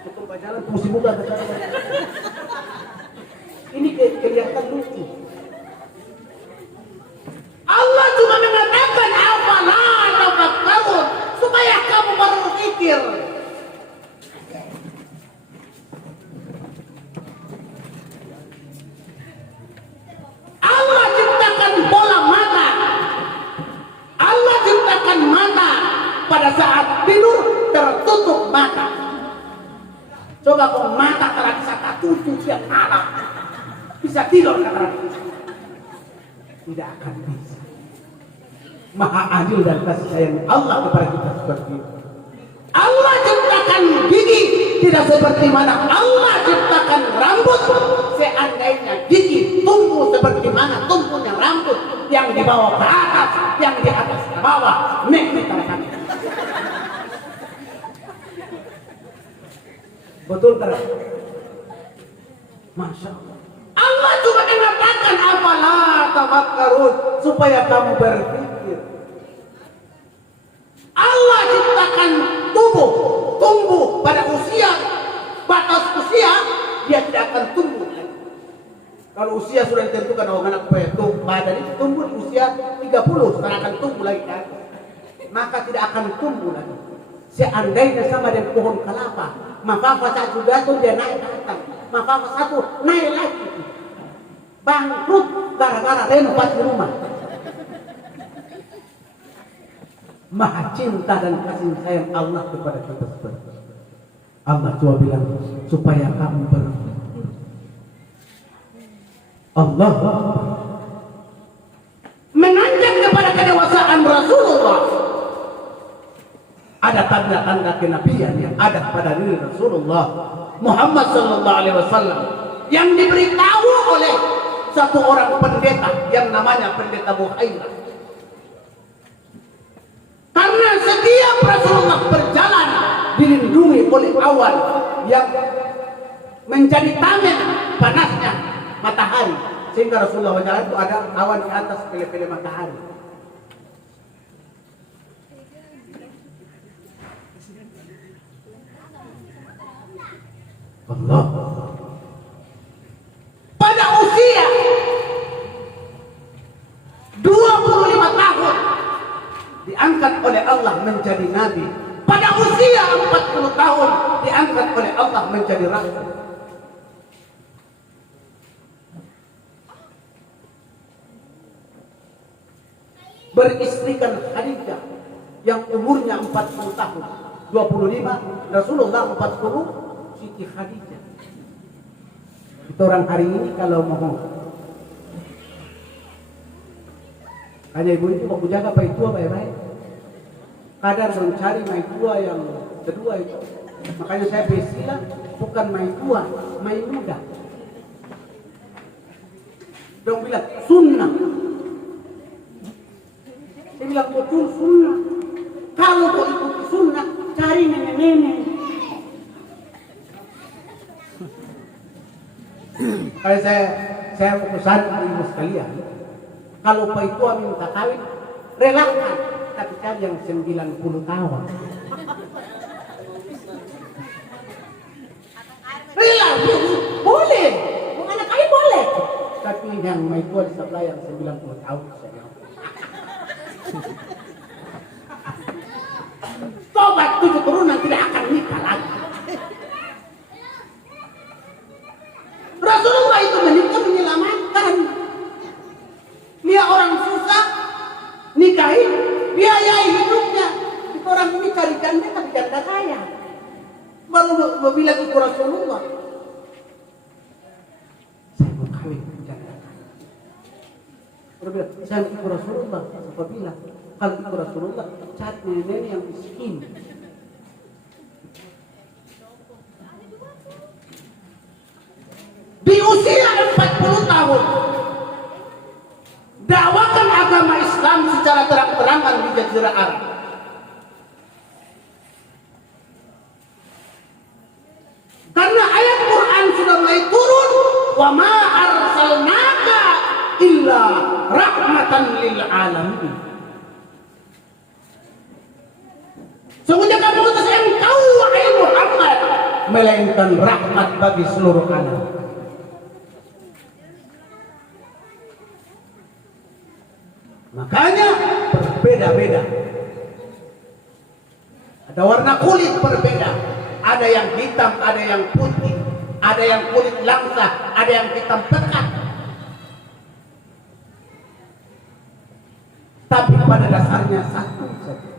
Betul jalan mesti buka ke sana. Ini kelihatan lucu. Allah cuma mengatakan afala tafakkarun, supaya kamu berpikir. Allah ciptakan bola mata. Allah ciptakan mata pada saat tidur tertutup mata. Coba kau mata kalau bisa tutup siap malam, bisa tidur kata tidak akan bisa. Maha adil dan kasih sayang Allah kepada kita seperti itu. Allah ciptakan gigi tidak seperti mana Allah ciptakan rambut. Seandainya gigi tumbuh seperti mana tumbuhnya rambut, yang di bawah ke atas, yang di atas ke bawah, mengikutkan. Betul kan? Masya Allah. Allah juga mengatakan afala tafakkarun, supaya kamu berpikir. Allah ciptakan tumbuh pada usia, batas usia dia tidak akan tumbuh. Kalau usia sudah ditentukan anak itu badan itu tumbuh di usia 30, sekarang akan tumbuh lagi kan? Maka tidak akan tumbuh lagi. Seandainya sama dengan pohon kelapa, maka fasa juga tuh dia naik ke atas, maka satu naik lagi. Bangkrut gara-gara renovasi rumah. Maha cinta dan kasih sayang Allah kepada kita seperti itu. Allah cuma bilang supaya kamu berpikir. Allah menanjak kepada kedewasaan Rasulullah. Ada tanda-tanda kenabian yang ada pada diri Rasulullah Muhammad sallallahu alaihi wasallam yang diberitahu oleh satu orang pendeta yang namanya pendeta Buhairah. Karena setiap Rasulullah berjalan dilindungi oleh awan yang menjadi tameng panasnya matahari, sehingga Rasulullah berjalan itu ada awan di atas pele-pele matahari. Allah pada usia 25 tahun diangkat oleh Allah menjadi nabi. Pada usia 40 tahun diangkat oleh Allah menjadi rasul. Beristrikan Khadijah yang umurnya 40 tahun, 25 Rasulullah 40 Siti Khadijah. Itu orang hari ini kalau mau hanya ibu itu mau jaga baik tua baik-baik. Kadang mencari main tua yang kedua itu. Makanya saya bilang bukan main tua, main muda. Dong bilang sunnah. bilang betul sunnah. Kalau kau ikuti sunnah, cari nenek-nenek. Kalau saya pesan ibu sekalian, kalau Pak Tua minta kawin, relakan, tapi cari yang 90 tahun. Rela, boleh, mau anak kawin boleh. Tapi yang Pak Tua di sebelah yang 90 tahun. Tobat 7 turunan tidak akan nikah lagi. Rasulullah itu menikah menyelamatkan. Dia orang susah, nikahin, biayai hidupnya. Itu orang ini cari janda tapi janda kaya. Baru bilang itu Rasulullah, saya mau kawin janda kaya. Baru bilang, saya mau ikut Rasulullah. Apa bilang? Kalau ikut Rasulullah, cari nenek yang miskin. Di usia 40 tahun dakwakan agama Islam secara terang-terangan di Jazirah Arab. Karena ayat Quran sudah mulai turun, wa ma arsalnaka illa rahmatan lil alamin. Sungguhnya kami utus engkau wahai Muhammad melainkan rahmat bagi seluruh alam. Makanya berbeda-beda. Ada warna kulit berbeda. Ada yang hitam, ada yang putih. Ada yang kulit langsa, ada yang hitam pekat. Tapi pada dasarnya satu saja.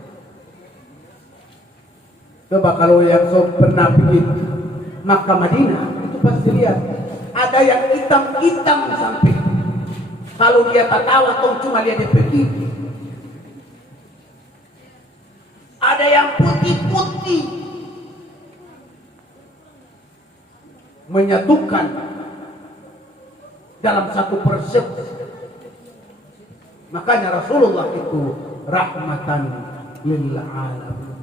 Coba kalau yang pernah pergi Makkah Madinah, itu pasti lihat. Ada yang hitam-hitam sampai. Kalau dia tak tahu atau cuma dia pergi. Ada yang putih-putih. Menyatukan dalam satu persepsi. Makanya Rasulullah itu rahmatan lil alamin.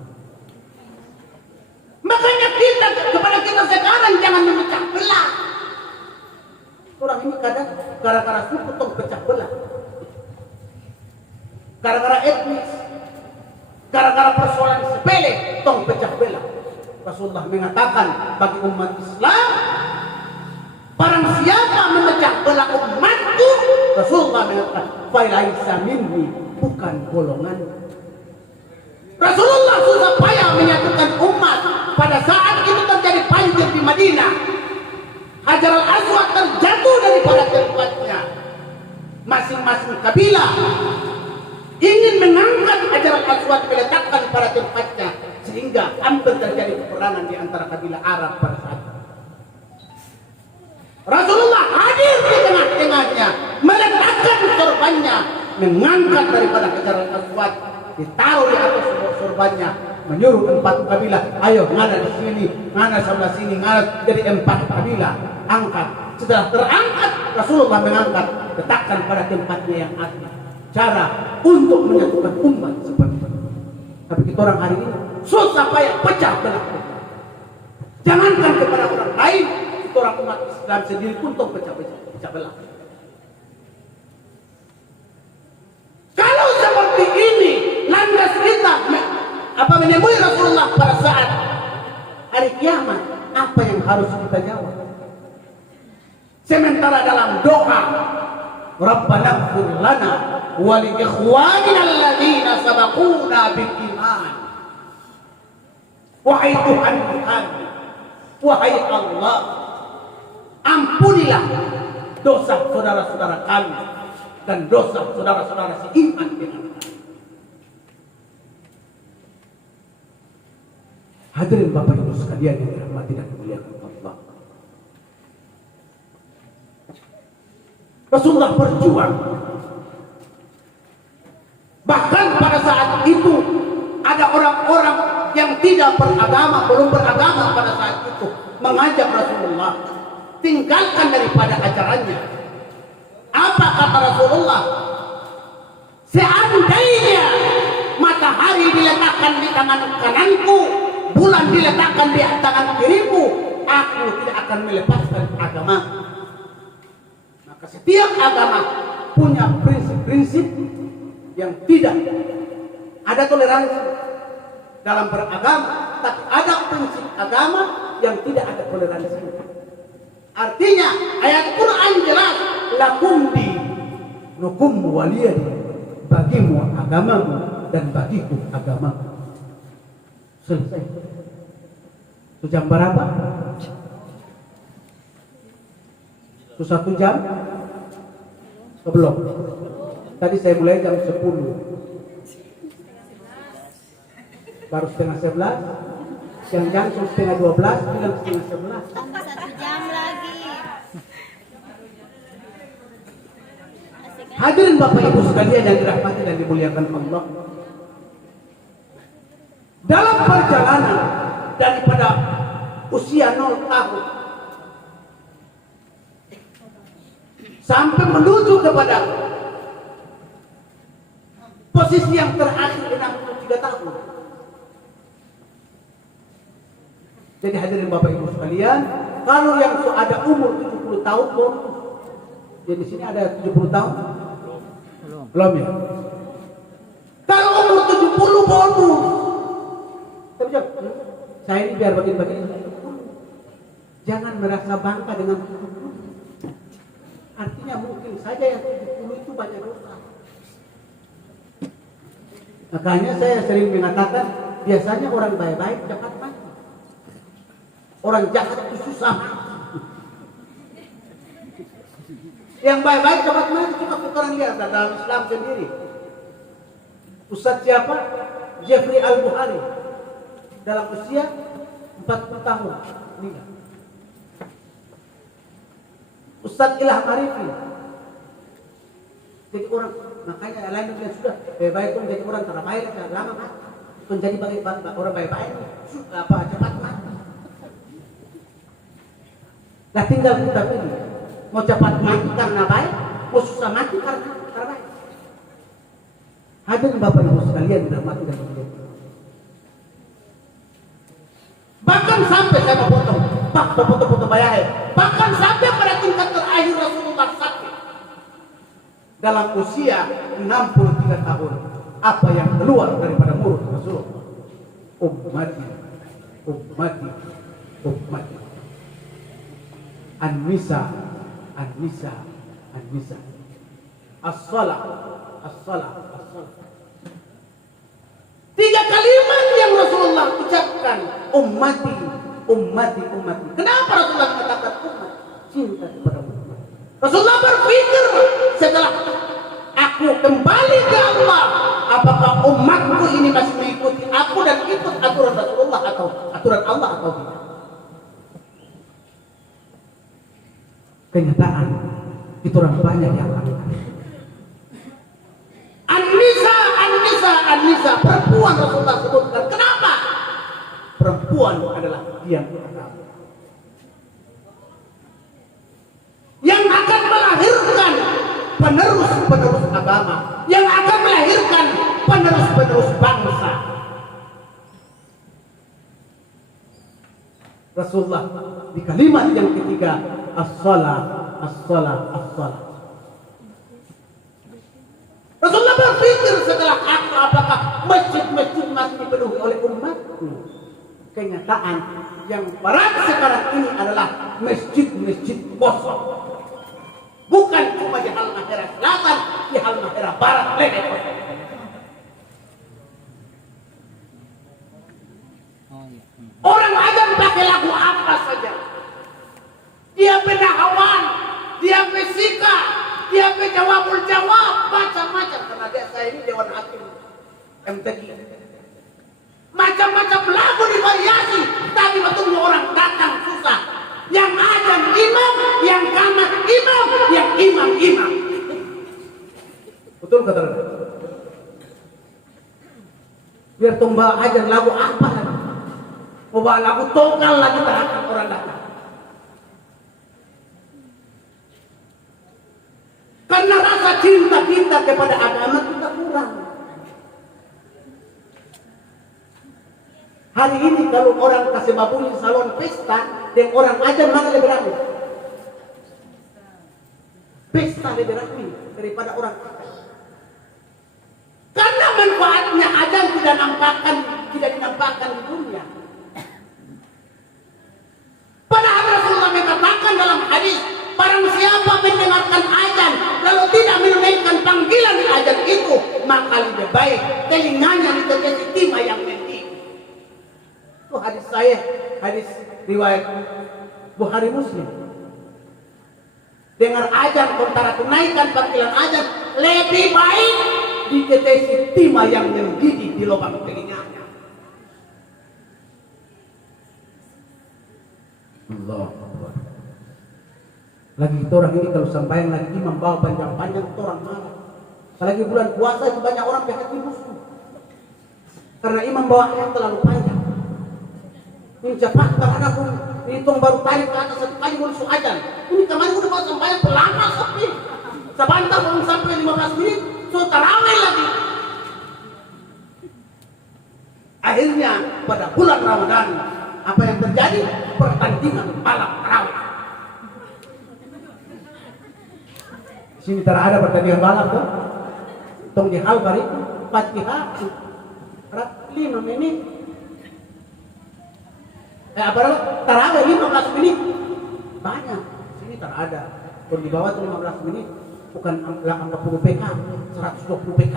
Makanya kita kepada kita sekarang jangan memecah belah. Orang ini kadang gara-gara suku tong pecah belah, gara-gara etnis, gara-gara persoalan sepele tong pecah belah. Rasulullah mengatakan bagi umat Islam, barang siapa memecah belah umatku, Rasulullah mengatakan falaisa minni, bukan golongan. Rasulullah susah payah menyatukan umat. Pada saat itu terjadi banjir di Madinah, Hajar al-Aswad terjatuh daripada tempatnya. Masing-masing kabilah ingin mengangkat Hajar al-Aswad diletakkan pada tempatnya, sehingga hampir terjadi peperangan di antara kabilah Arab pada saat itu. Rasulullah hadir di tengah-tengahnya, meletakkan sorbannya, mengangkat daripada Hajar al-Aswad, ditaruh di atas sorbannya, menyuruh 4 kabilah, ayo ngada di sini, ngada sebelah sini, ngada, jadi 4 kabilah angkat. Setelah terangkat, Rasulullah mengangkat, letakkan pada tempatnya yang asli. Cara untuk menyatukan umat seperti itu. Tapi kita orang hari ini susah payah pecah belah. Jangankan kepada orang lain, kita orang umat Islam sendiri pun pecah belah. Kalau seperti ini landas kita menemui Rasulullah pada saat hari kiamat, apa yang harus kita jawab? Sementara dalam doa, Rabbana ighfir lana wa li ikhwanina alladziina sabaquna bil iman. Wahai Tuhan kami, wahai Allah, ampunilah dosa saudara-saudara kami dan dosa saudara-saudara seiman dengan kami. Hadirin Bapak Ibu sekalian yang dirahmati dan dimuliakan Allah. Rasulullah berjuang. Bahkan pada saat itu ada orang-orang yang tidak beragama, belum beragama pada saat itu, mengajak Rasulullah tinggalkan daripada ajarannya. Apa kata Rasulullah? Seandainya matahari diletakkan di tangan kananku, bulan diletakkan di tangan kiriku, aku tidak akan melepaskan agama. Maka setiap agama punya prinsip-prinsip yang tidak ada toleransi dalam beragama, tapi ada prinsip agama yang tidak ada toleransi. Artinya ayat Quran jelas, lakum dinukum waliyadi, bagimu agamamu dan bagiku agamamu. Selesai. Itu jam berapa? Itu 1 jam? Sebelum. Tadi saya mulai jam 10. Baru setengah 11. Siang-siang setengah 12, bilang setengah 11. 1 jam lagi. Hadirin Bapak Ibu sekalian yang dirahmati dan dimuliakan Allah. Dalam perjalanan daripada usia 0 tahun sampai menuju kepada posisi yang terakhir 63 tahun. Jadi hadirin Bapak Ibu sekalian, kalau yang ada umur 70 tahun bonus. Jadi di sini ada 70 tahun? Belum ya? Kalau umur 70 bonus. Tapi saya ini biar bagian-bagian. Jangan merasa bangga dengan 70. Artinya mungkin saja yang 70 itu banyak dosa. Makanya saya sering mengatakan, biasanya orang baik-baik cepat mati. Orang jahat itu susah mati. Yang baik-baik cepat mati cuma orang lihat dalam Islam sendiri. Ustaz siapa? Jeffrey Al-Bukhari. Dalam usia 40 tahun meninggal. Ustaz Ilham Arifin. Jadi orang, makanya lain bilang sudah baik-baik itu menjadi orang terbaik lama mati. Menjadi orang baik-baik apa cepat mati. Nah tinggal kita pilih, mau cepat mati karena baik, mau susah mati karena baik. Hadirin Bapak Ibu sekalian dirahmati dan dimuliakan. Bahkan sampai saya mau potong, potong bayar. Bahkan sampai pada tingkat terakhir Rasulullah sakit dalam usia 63 tahun. Apa yang keluar daripada mulut Rasulullah? Ummati, ummati, ummati. An-nisa, an-nisa, an-nisa. As-salah, as-salah, as-salah. 3 kalimat yang Rasulullah ucapkan, ummati, ummati, ummati. Kenapa Rasulullah mengatakan umat? Cinta kepada umat. Rasulullah berpikir setelah aku kembali ke Allah, apakah umatku ini masih mengikuti aku dan ikut aturan Rasulullah atau aturan Allah atau tidak? Kenyataan itu orang banyak yang lakukan. An-nisa, an-nisa, an-nisa. Perempuan Rasulullah sebutkan. Kenapa? Perempuan adalah tiang agama yang akan melahirkan penerus-penerus agama, yang akan melahirkan penerus-penerus bangsa. Rasulullah di kalimat yang ketiga, as-salah, as-salah, as-salah. Rasulullah berpikir setelah aku, apakah masjid-masjid masih dipenuhi oleh umatku? Kenyataan yang berat sekarang ini adalah masjid-masjid kosong. Bukan cuma di Halmahera Selatan, di Halmahera Barat lagi kosong. Orang azan pakai lagu apa saja. Dia penahawan, dia pesika, dia jawabul jawab, macam-macam. Karena dia saya ini Dewan Hakim MTQ. Macam-macam lagu divariasi, tapi betul orang datang susah. Yang azan imam, yang kamat imam, yang imam imam. Betul kata Anda? Biar tumbal azan lagu apa lagi? Mau bawa lagu tongkal lagi terhadap orang datang. Karena rasa cinta kita kepada agama kita kurang. Hari ini kalau orang kasih babuni salon pesta dan orang ajan, mana lebih ramai? Pesta lebih ramai daripada orang ajan. Karena manfaatnya ajan tidak dinampakkan di dunia. Padahal Rasulullah mengatakan dalam hadis, barang siapa mendengarkan azan lalu tidak menunaikan panggilan azan itu, maka lebih baik telinganya ditetesi timah yang mendidih. Itu hadis saya, hadis riwayat Bukhari Muslim. Dengar azan kontara tunaikan panggilan azan, lebih baik ditetesi timah yang mendidih di lubang telinganya. Allah. Lagi itu orang ini kalau sampai lagi imam bawa panjang-panjang itu orang marah. Apalagi bulan puasa itu banyak orang PHK musuh. Karena imam bawa ayat terlalu panjang. Ini cepat karena pun dihitung baru tarik ke atas satu kali musuh ajan. Ini kemarin udah bawa sampai pelama sepi. Sebentar belum sampai 15 menit, so tarawih lagi. Akhirnya pada bulan Ramadan apa yang terjadi? Pertandingan balap tarawih. Sini tak ada pertandingan balap tuh. Tong di hal kali Fatihah 5 menit. Tarawih 15 menit. Banyak. Sini tak ada. Kalau di bawah itu 15 menit. Bukan 80 PK, 120 PK.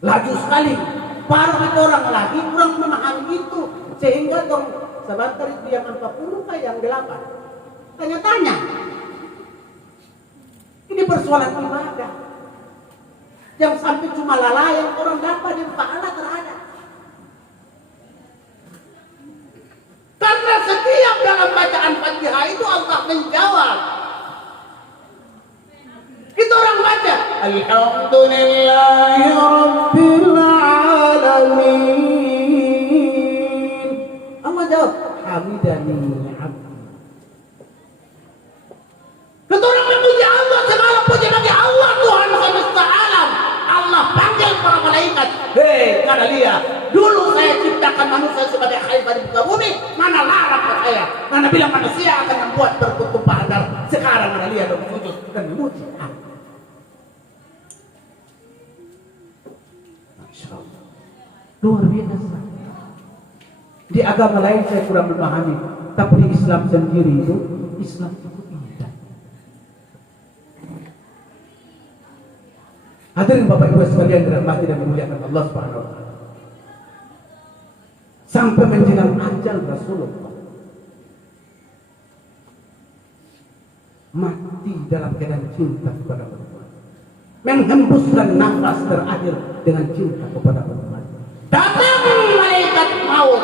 Laju sekali. Baru itu orang lagi kurang memahami itu. Sehingga dong sebentar itu yang 40 kayak yang 8. Tanya-tanya. Ini persoalan ibadah. Yang sampai cuma lalai orang dapat dan pahala terhadap. Karena setiap dalam bacaan Fatihah itu Allah menjawab. Kita orang baca Alhamdulillahi Rabbil Alamin. Allah jawab Hamidani Abdi. Kita orang memuji Allah, segala puji bagi Allah Tuhan semesta alam. Allah panggil para malaikat. Hei Kadalia, dulu saya ciptakan manusia sebagai khalifah di muka bumi. Mana larang ke saya? Mana bilang manusia akan membuat bertumpahan darah. Sekarang Kadalia dong sujud dan memuji Allah. Luar biasa. Di agama lain saya kurang memahami, tapi di Islam sendiri itu Islam itu indah. Hadirin Bapak Ibu sekalian dirahmati dan dimuliakan Allah Subhanahu wa taala. Sampai menjelang ajal Rasulullah mati dalam keadaan cinta kepada Allah, menghembuskan nafas terakhir dengan cinta kepada Allah. Datang malaikat maut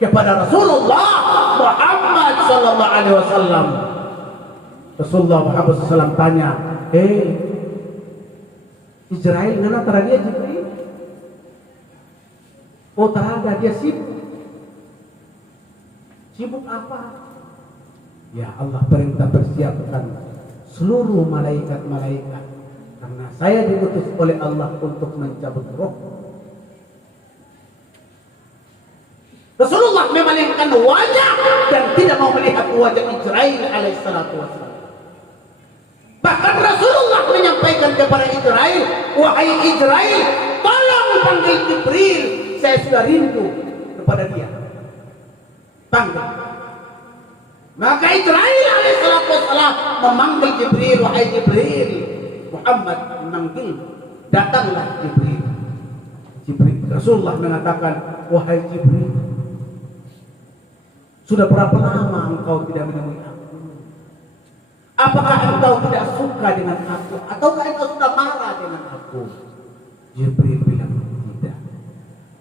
kepada Rasulullah Muhammad sallallahu alaihi wasallam. Rasulullah Muhammad sallallahu tanya, Israel mana tara dia Jibril? Oh tak ada, dia sibuk. Sibuk apa? Ya Allah perintah persiapkan seluruh malaikat-malaikat karena saya diutus oleh Allah untuk mencabut roh. Rasulullah memalingkan wajah dan tidak mau melihat wajah Israel alaihissalatu wassalam. Bahkan Rasulullah menyampaikan kepada Israel, wahai Israel, tolong panggil Jibril, saya sudah rindu kepada dia. Panggil. Maka Israel alaihissalatu wassalam memanggil Jibril, wahai Jibril. Muhammad memanggil, datanglah Jibril. Rasulullah mengatakan, wahai Jibril, sudah berapa lama engkau tidak menemui aku? Apakah engkau tidak suka dengan aku? Ataukah engkau sudah marah dengan aku? Jibril bilang, tidak.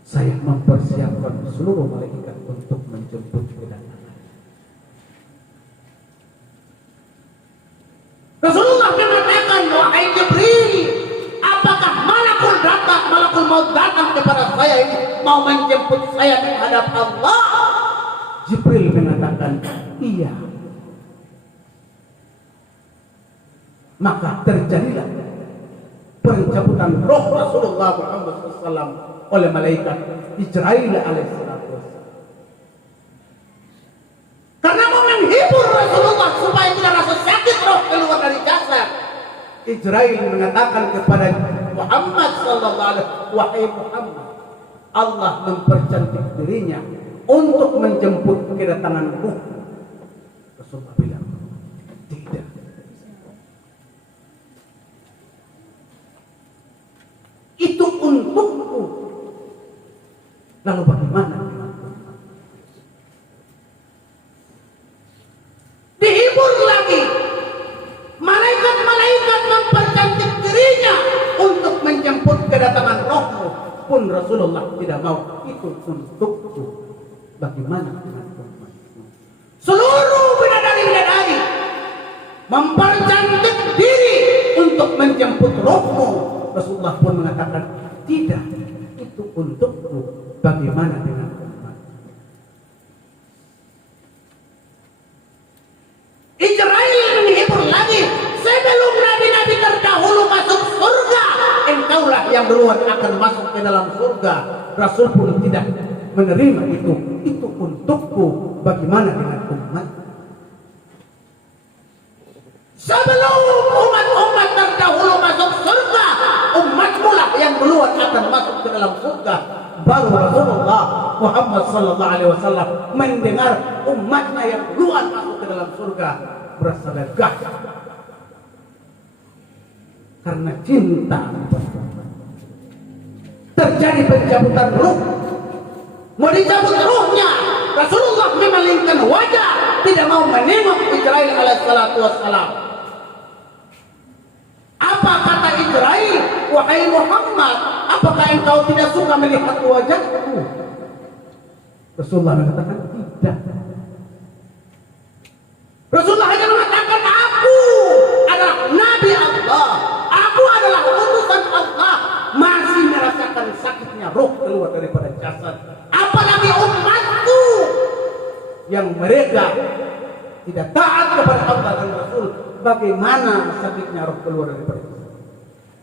Saya mempersiapkan seluruh malaikat untuk menjemput kedatangan. Rasulullah mengatakan, wahai Jibril, apakah malakul maut datang kepada saya ini mau menjemput saya menghadap Allah? Jibril mengatakan, iya. Maka terjadilah pencabutan roh Rasulullah Muhammad SAW oleh malaikat Israil alaihissalatu. Karena mau menghibur Rasulullah supaya tidak rasa sakit roh keluar dari jasad, Israil mengatakan kepada Muhammad sallallahu alaihi wasallam, wahai Muhammad, Allah mempercantik dirinya untuk menjemput kedatangan ruh. Rasulullah bilang, tidak. Itu untukku. Lalu bagaimana? Dihibur lagi. Malaikat-malaikat mempercantik dirinya untuk menjemput kedatangan rohmu. Pun Rasulullah tidak mau. Itu untukku. Bagaimana dengan umatmu? Seluruh bidadari-bidadari mempercantik diri untuk menjemput rohmu. Rasulullah pun mengatakan, tidak, itu untukku. Bagaimana dengan umat? Israel menghibur lagi, sebelum nabi-nabi terdahulu masuk surga, engkaulah yang duluan akan masuk ke dalam surga. Rasul pun tidak menerima itu. Itu untukku. Bagaimana dengan umat? Sebelum umat-umat terdahulu masuk surga, umatmu lah yang duluan akan masuk ke dalam surga. Baru Rasulullah Muhammad sallallahu alaihi wasallam mendengar umatnya yang duluan masuk ke dalam surga, berasa lega karena cinta. Terjadi pencabutan ruh. Mau dicabut ruhnya, Rasulullah memalingkan wajah, tidak mau menengok Israil alaihissalatu wassalam. Apa kata Israil? Wahai Muhammad, apakah engkau tidak suka melihat wajahku? Rasulullah mengatakan tidak. Rasulullah hanya mengatakan, aku adalah Nabi Allah, aku adalah utusan Allah. Masih merasakan sakitnya roh keluar daripada jasad. Apalagi umatku yang mereka tidak taat kepada Allah dan Rasul. Bagaimana sakitnya roh keluar daripada jasad?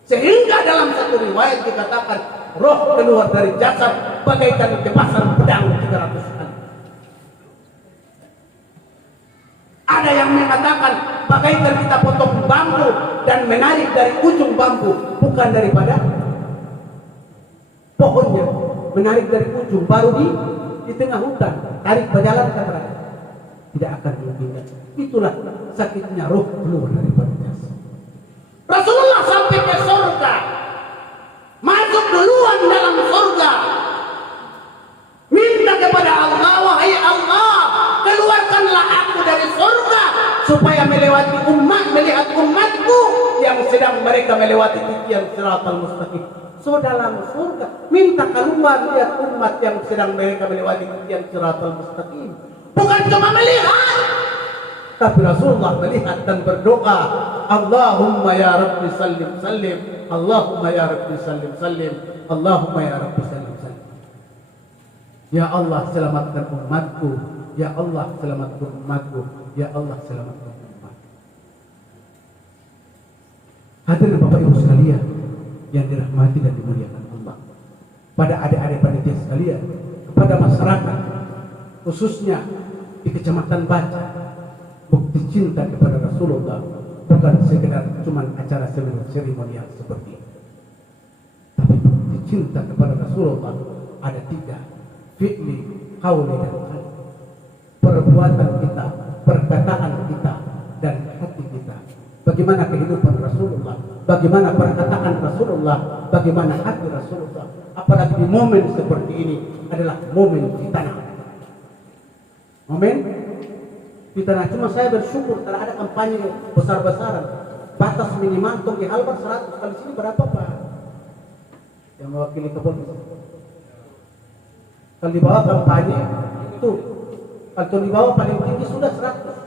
Sehingga dalam satu riwayat dikatakan roh keluar dari jasad bagaikan tebasan pedang 300 kali. Ada yang mengatakan bagaikan kita potong bambu dan menarik dari ujung bambu, bukan daripada pohonnya, menarik dari ujung, baru di tengah hutan, tarik berjalan ke terakhir, tidak akan diingat. Itulah sakitnya roh keluar daripada jasad. Rasulullah sampai ke surga, masuk duluan dalam surga, minta kepada Allah, wahai Allah, keluarkanlah aku dari surga supaya melewati melihat umatku yang sedang mereka melewati titian siratal mustaqim. So dalam surga minta keluar lihat umat yang sedang mereka melewati titian siratal mustaqim. Bukan cuma melihat, tapi Rasulullah melihat dan berdoa, Allahumma ya Rabbi sallim sallim, Allahumma ya Rabbi sallim sallim, Allahumma ya Rabbi sallim sallim. Ya Allah selamatkan umatku, ya Allah selamatkan umatku, ya Allah selamatkan umatku. Hadirin Bapak Ibu sekalian yang dirahmati dan dimuliakan Allah, pada adik-adik panitia sekalian, kepada masyarakat khususnya di Kecamatan Baca, bukti cinta kepada Rasulullah bukan sekedar cuma acara seremonial seperti ini, tapi bukti cinta kepada Rasulullah ada 3: fi'li, qauli, dan qalbi. Perbuatan kita, perkataan kita, dan hati kita. Bagaimana kehidupan Rasulullah, bagaimana perkataan Rasulullah, bagaimana hati Rasulullah. Apalagi di momen seperti ini adalah momen fitnah. Momen fitnah. Cuma saya bersyukur telah ada kampanye besar-besaran. Batas minimal untuk di Halbar 100. Kali sini berapa Pak? Yang mewakili kepolisian. Kalau di bawah kampanye itu, kalau di bawah paling tinggi sudah 100.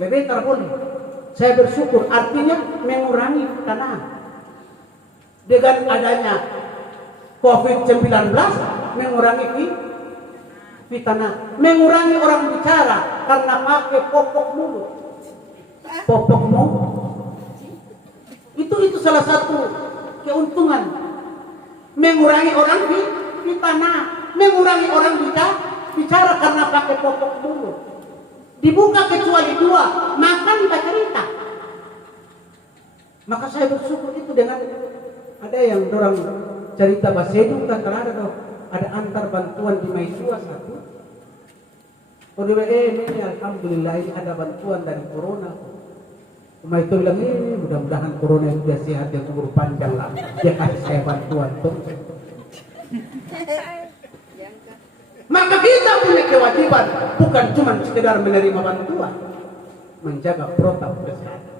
Lebih terboleh. Saya bersyukur, artinya mengurangi fitnah. Dengan adanya COVID-19 mengurangi fitnah, mengurangi orang bicara karena pakai popok mulut. Popok mulut. Itu salah satu keuntungan. Mengurangi orang di tanah, mengurangi orang bicara karena pakai popok mulut. Dibuka kecuali dua, makan baca cerita. Maka saya bersyukur itu dengan ada yang orang cerita bahasa itu kan ada antar bantuan di Maisua satu. Udah ini alhamdulillah ini ada bantuan dari corona. Cuma itu bilang mudah-mudahan corona itu dia sehat, dia umur panjang lah. Dia kasih saya bantuan tuh. Maka kita punya kewajiban bukan cuma sekedar menerima bantuan, menjaga protokol kesehatan.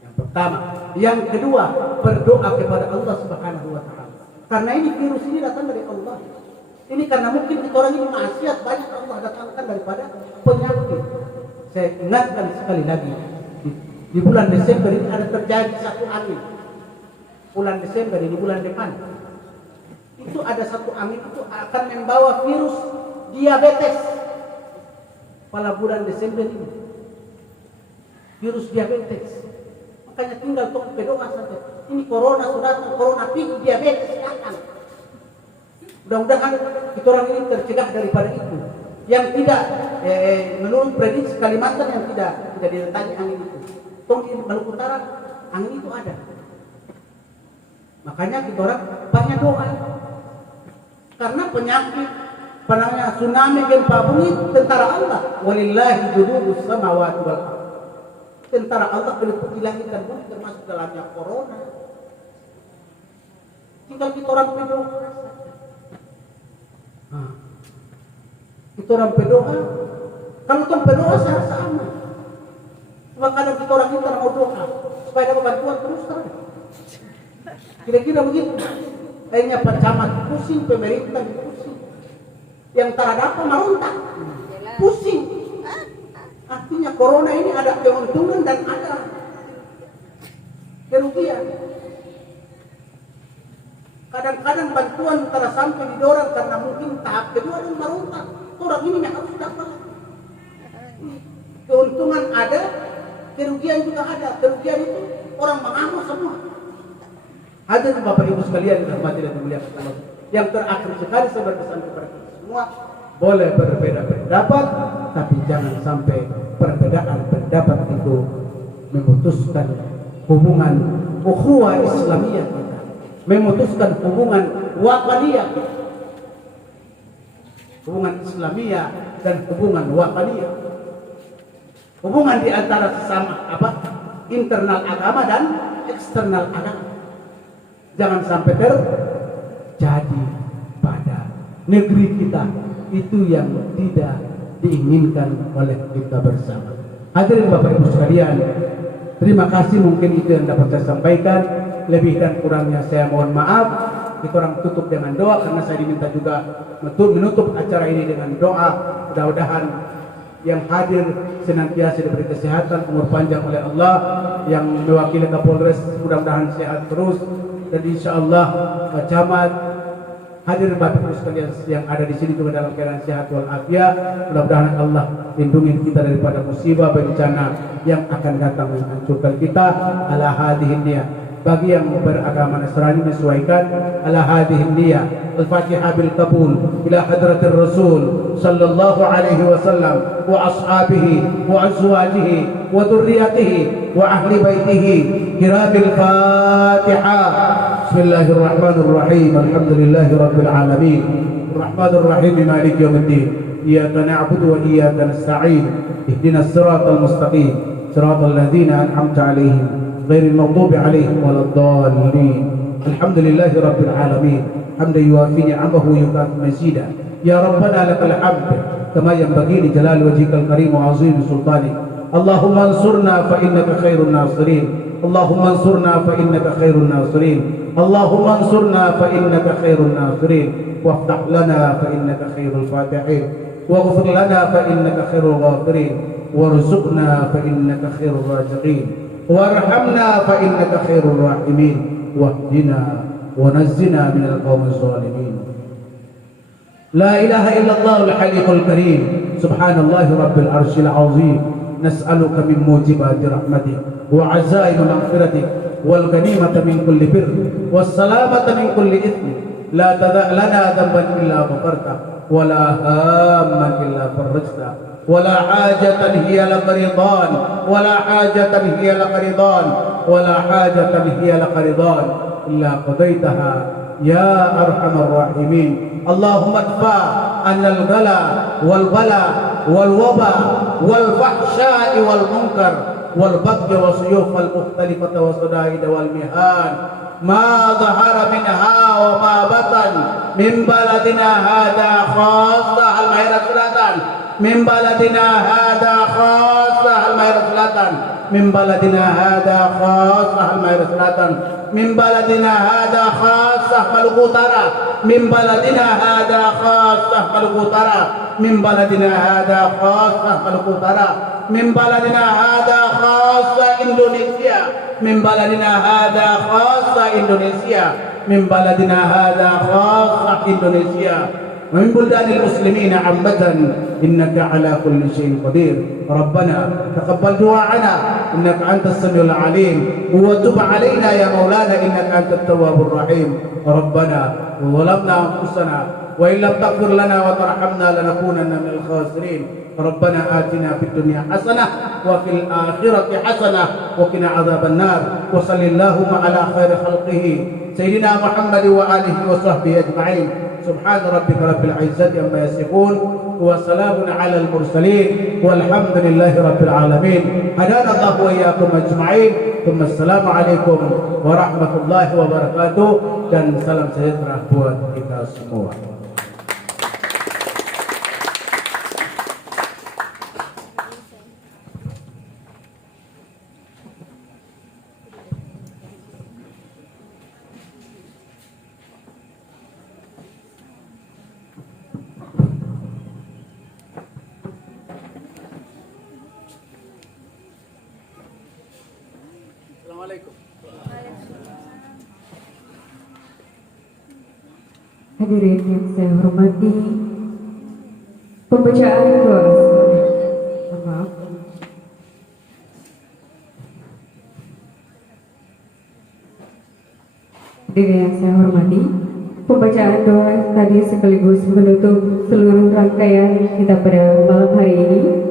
Yang pertama, yang kedua berdoa kepada Allah Subhanahu Wa Taala. Karena ini virus ini datang dari Allah. Ini karena mungkin kita orang ini maksiat banyak Allah datangkan daripada penyakit. Saya ingatkan sekali lagi di bulan Desember ini ada terjadi satu angin. Bulan Desember ini bulan depan. Itu ada satu angin itu akan membawa virus diabetes pada bulan Desember ini. Virus diabetes. Makanya tinggal tong berdoa saja. Ini corona sudah corona tinggi diabetes datang. Mudah-mudahan kita orang ini tercegah daripada itu. Yang tidak menurut prediksi Kalimantan yang tidak diletakkan angin itu. Tong di Maluku Utara angin itu ada. Makanya kita orang banyak doa. Karena penyakit panahnya tsunami gempa bumi tentara Allah. Walillahi junudus samawati wal ardh. Tentara Allah meliputi langit dan bumi termasuk dalamnya corona. Tinggal kita orang berdoa. Kita orang berdoa. Kalau kita berdoa saya rasa aman. Cuma kadang kita orang kita mau doa supaya dapat bantuan terus terang. Kira-kira begitu. Kayaknya Pak Camat pusing, pemerintah pusing. Yang tak ada apa merontak. Pusing. Artinya corona ini ada keuntungan dan ada kerugian. Kadang-kadang bantuan tak sampai didorong karena mungkin tahap kedua dan merontak. Orang ini yang harus dapat. Keuntungan ada, kerugian juga ada. Kerugian itu orang mengamuk semua. Hadirin Bapak Ibu sekalian yang dirahmati dan dimuliakan Allah. Yang terakhir sekali saya berpesan kepada kita semua, boleh berbeda pendapat, tapi jangan sampai perbedaan pendapat itu memutuskan hubungan ukhuwah Islamiyah kita, memutuskan hubungan wataniyah kita. Hubungan Islamiyah dan hubungan wataniyah. Hubungan di antara sesama internal agama dan eksternal agama. Jangan sampai terjadi pada negeri kita itu yang tidak diinginkan oleh kita bersama. Hadirin Bapak Ibu sekalian, terima kasih mungkin itu yang dapat saya sampaikan. Lebih dan kurangnya saya mohon maaf. Kita orang tutup dengan doa karena saya diminta juga menutup acara ini dengan doa. Mudah-mudahan yang hadir senantiasa diberi kesehatan, umur panjang oleh Allah. Yang mewakili Kapolres mudah-mudahan sehat terus. Dan insya Allah Pak Camat, hadir Bapak Ibu sekalian yang ada di sini juga dalam keadaan sehat walafiat. Mudah-mudahan Allah lindungi kita daripada musibah bencana yang akan datang menghancurkan kita. Ala hadhihi niyah. Bagi yang beragama Nasrani menyesuaikan ala hadhihi niyah. Al-Fatihah bil qabul ila hadratir Rasul sallallahu alaihi wasallam wa ashabihi wa azwajihi wa dhurriyyatihi wa ahli baitihi. Kiramil Fatihah. Bismillahirrahmanirrahim. Alhamdulillahi rabbil alamin. Arrahmanir rahim maliki yaumiddin. Iyyaka na'budu wa iyyaka nasta'in. Ihdinas siratal mustaqim. Siratal ladzina an'amta 'alaihim ghairil maghdubi 'alaihim waladdallin. Alhamdulillahi rabbil alamin. Hamdan yuwafi ni'amahu wa yukafi mazida. Ya Rabbana lakal hamd kama yanbaghi li jalali wajhikal karim wa 'azimi sultanik. Allahumma ansurna fa innaka khairun nasirin. Allahumma ansurna fa innaka khairun nasirin. Allahumma ansurna fa innaka khairun nasirin. Waftah lana fa innaka khairul fatihin. Waghfir lana fa innaka khairul ghafirin. Warzuqna fa innaka khairur raziqin. Warhamna fa innaka khairur rahimin. Wahdina wa nazzina minal qaumiz zalimin. La ilaha illallah al-halimul karim. Subhanallahi rabbil arsyil azim. Nas'aluka min mujibati rahmatik wa azaimi maghfiratik wal ghanimata min kulli birr والسلامة من كل إثم لا تدع لنا ذنبا إلا غفرته ولا هاما إلا فرجته ولا حاجة هي لك رضان ولا حاجة هي لك رضان ولا حاجة هي لك رضان إلا قضيتها يا أرحم الراحمين. اللهم ادفع عنا الغلا والبلاء والوباء والفحشاء والمنكر والبغي والسيوف المختلفة والصدائد والمهان ما ظهر منها وما بطن من بلدنا هذا خاصة المعيرة Selatan من بلدنا هذا خاصة المعيرة Selatan من بلدنا هذا خاصة المعيرة Selatan من بلدنا هذا خاصة Maluku Utara من بلدنا هذا خاصة Maluku Utara من بلدنا هذا خاصة Maluku Utara من بلدنا هذا خاصة Indonesia من بلدنا هذا خاصة Indonesia من بلدنا هذا خاصة Indonesia ومن بلدان المسلمين عامة إنك على كل شيء قدير. ربنا تقبل دعاءنا إنك أنت السميع العليم وتب علينا يا مولانا إنك أنت التواب الرحيم. ربنا ظلمنا أنفسنا وإن لم تغفر لنا وترحمنا لنكونن من الخاسرين. ربنا آتنا في الدنيا حسنة وفي الآخرة حسنة وقنا عذاب النار. وصل اللهم على خير خلقه سيدنا محمد وآله وصحبه أجمعين. سبحان ربك رب العزة عما يصفون وسلام على المرسلين والحمد لله رب العالمين. هدانا الله وإياكم أجمعين. ثم السلام عليكم ورحمة الله وبركاته dan salam sejahtera buat kita semua. Assalamualaikum. Hadirin yang saya hormati, pembacaan doa. Maaf. Hadirin yang saya hormati, pembacaan doa tadi sekaligus menutup seluruh rangkaian kita pada malam hari ini.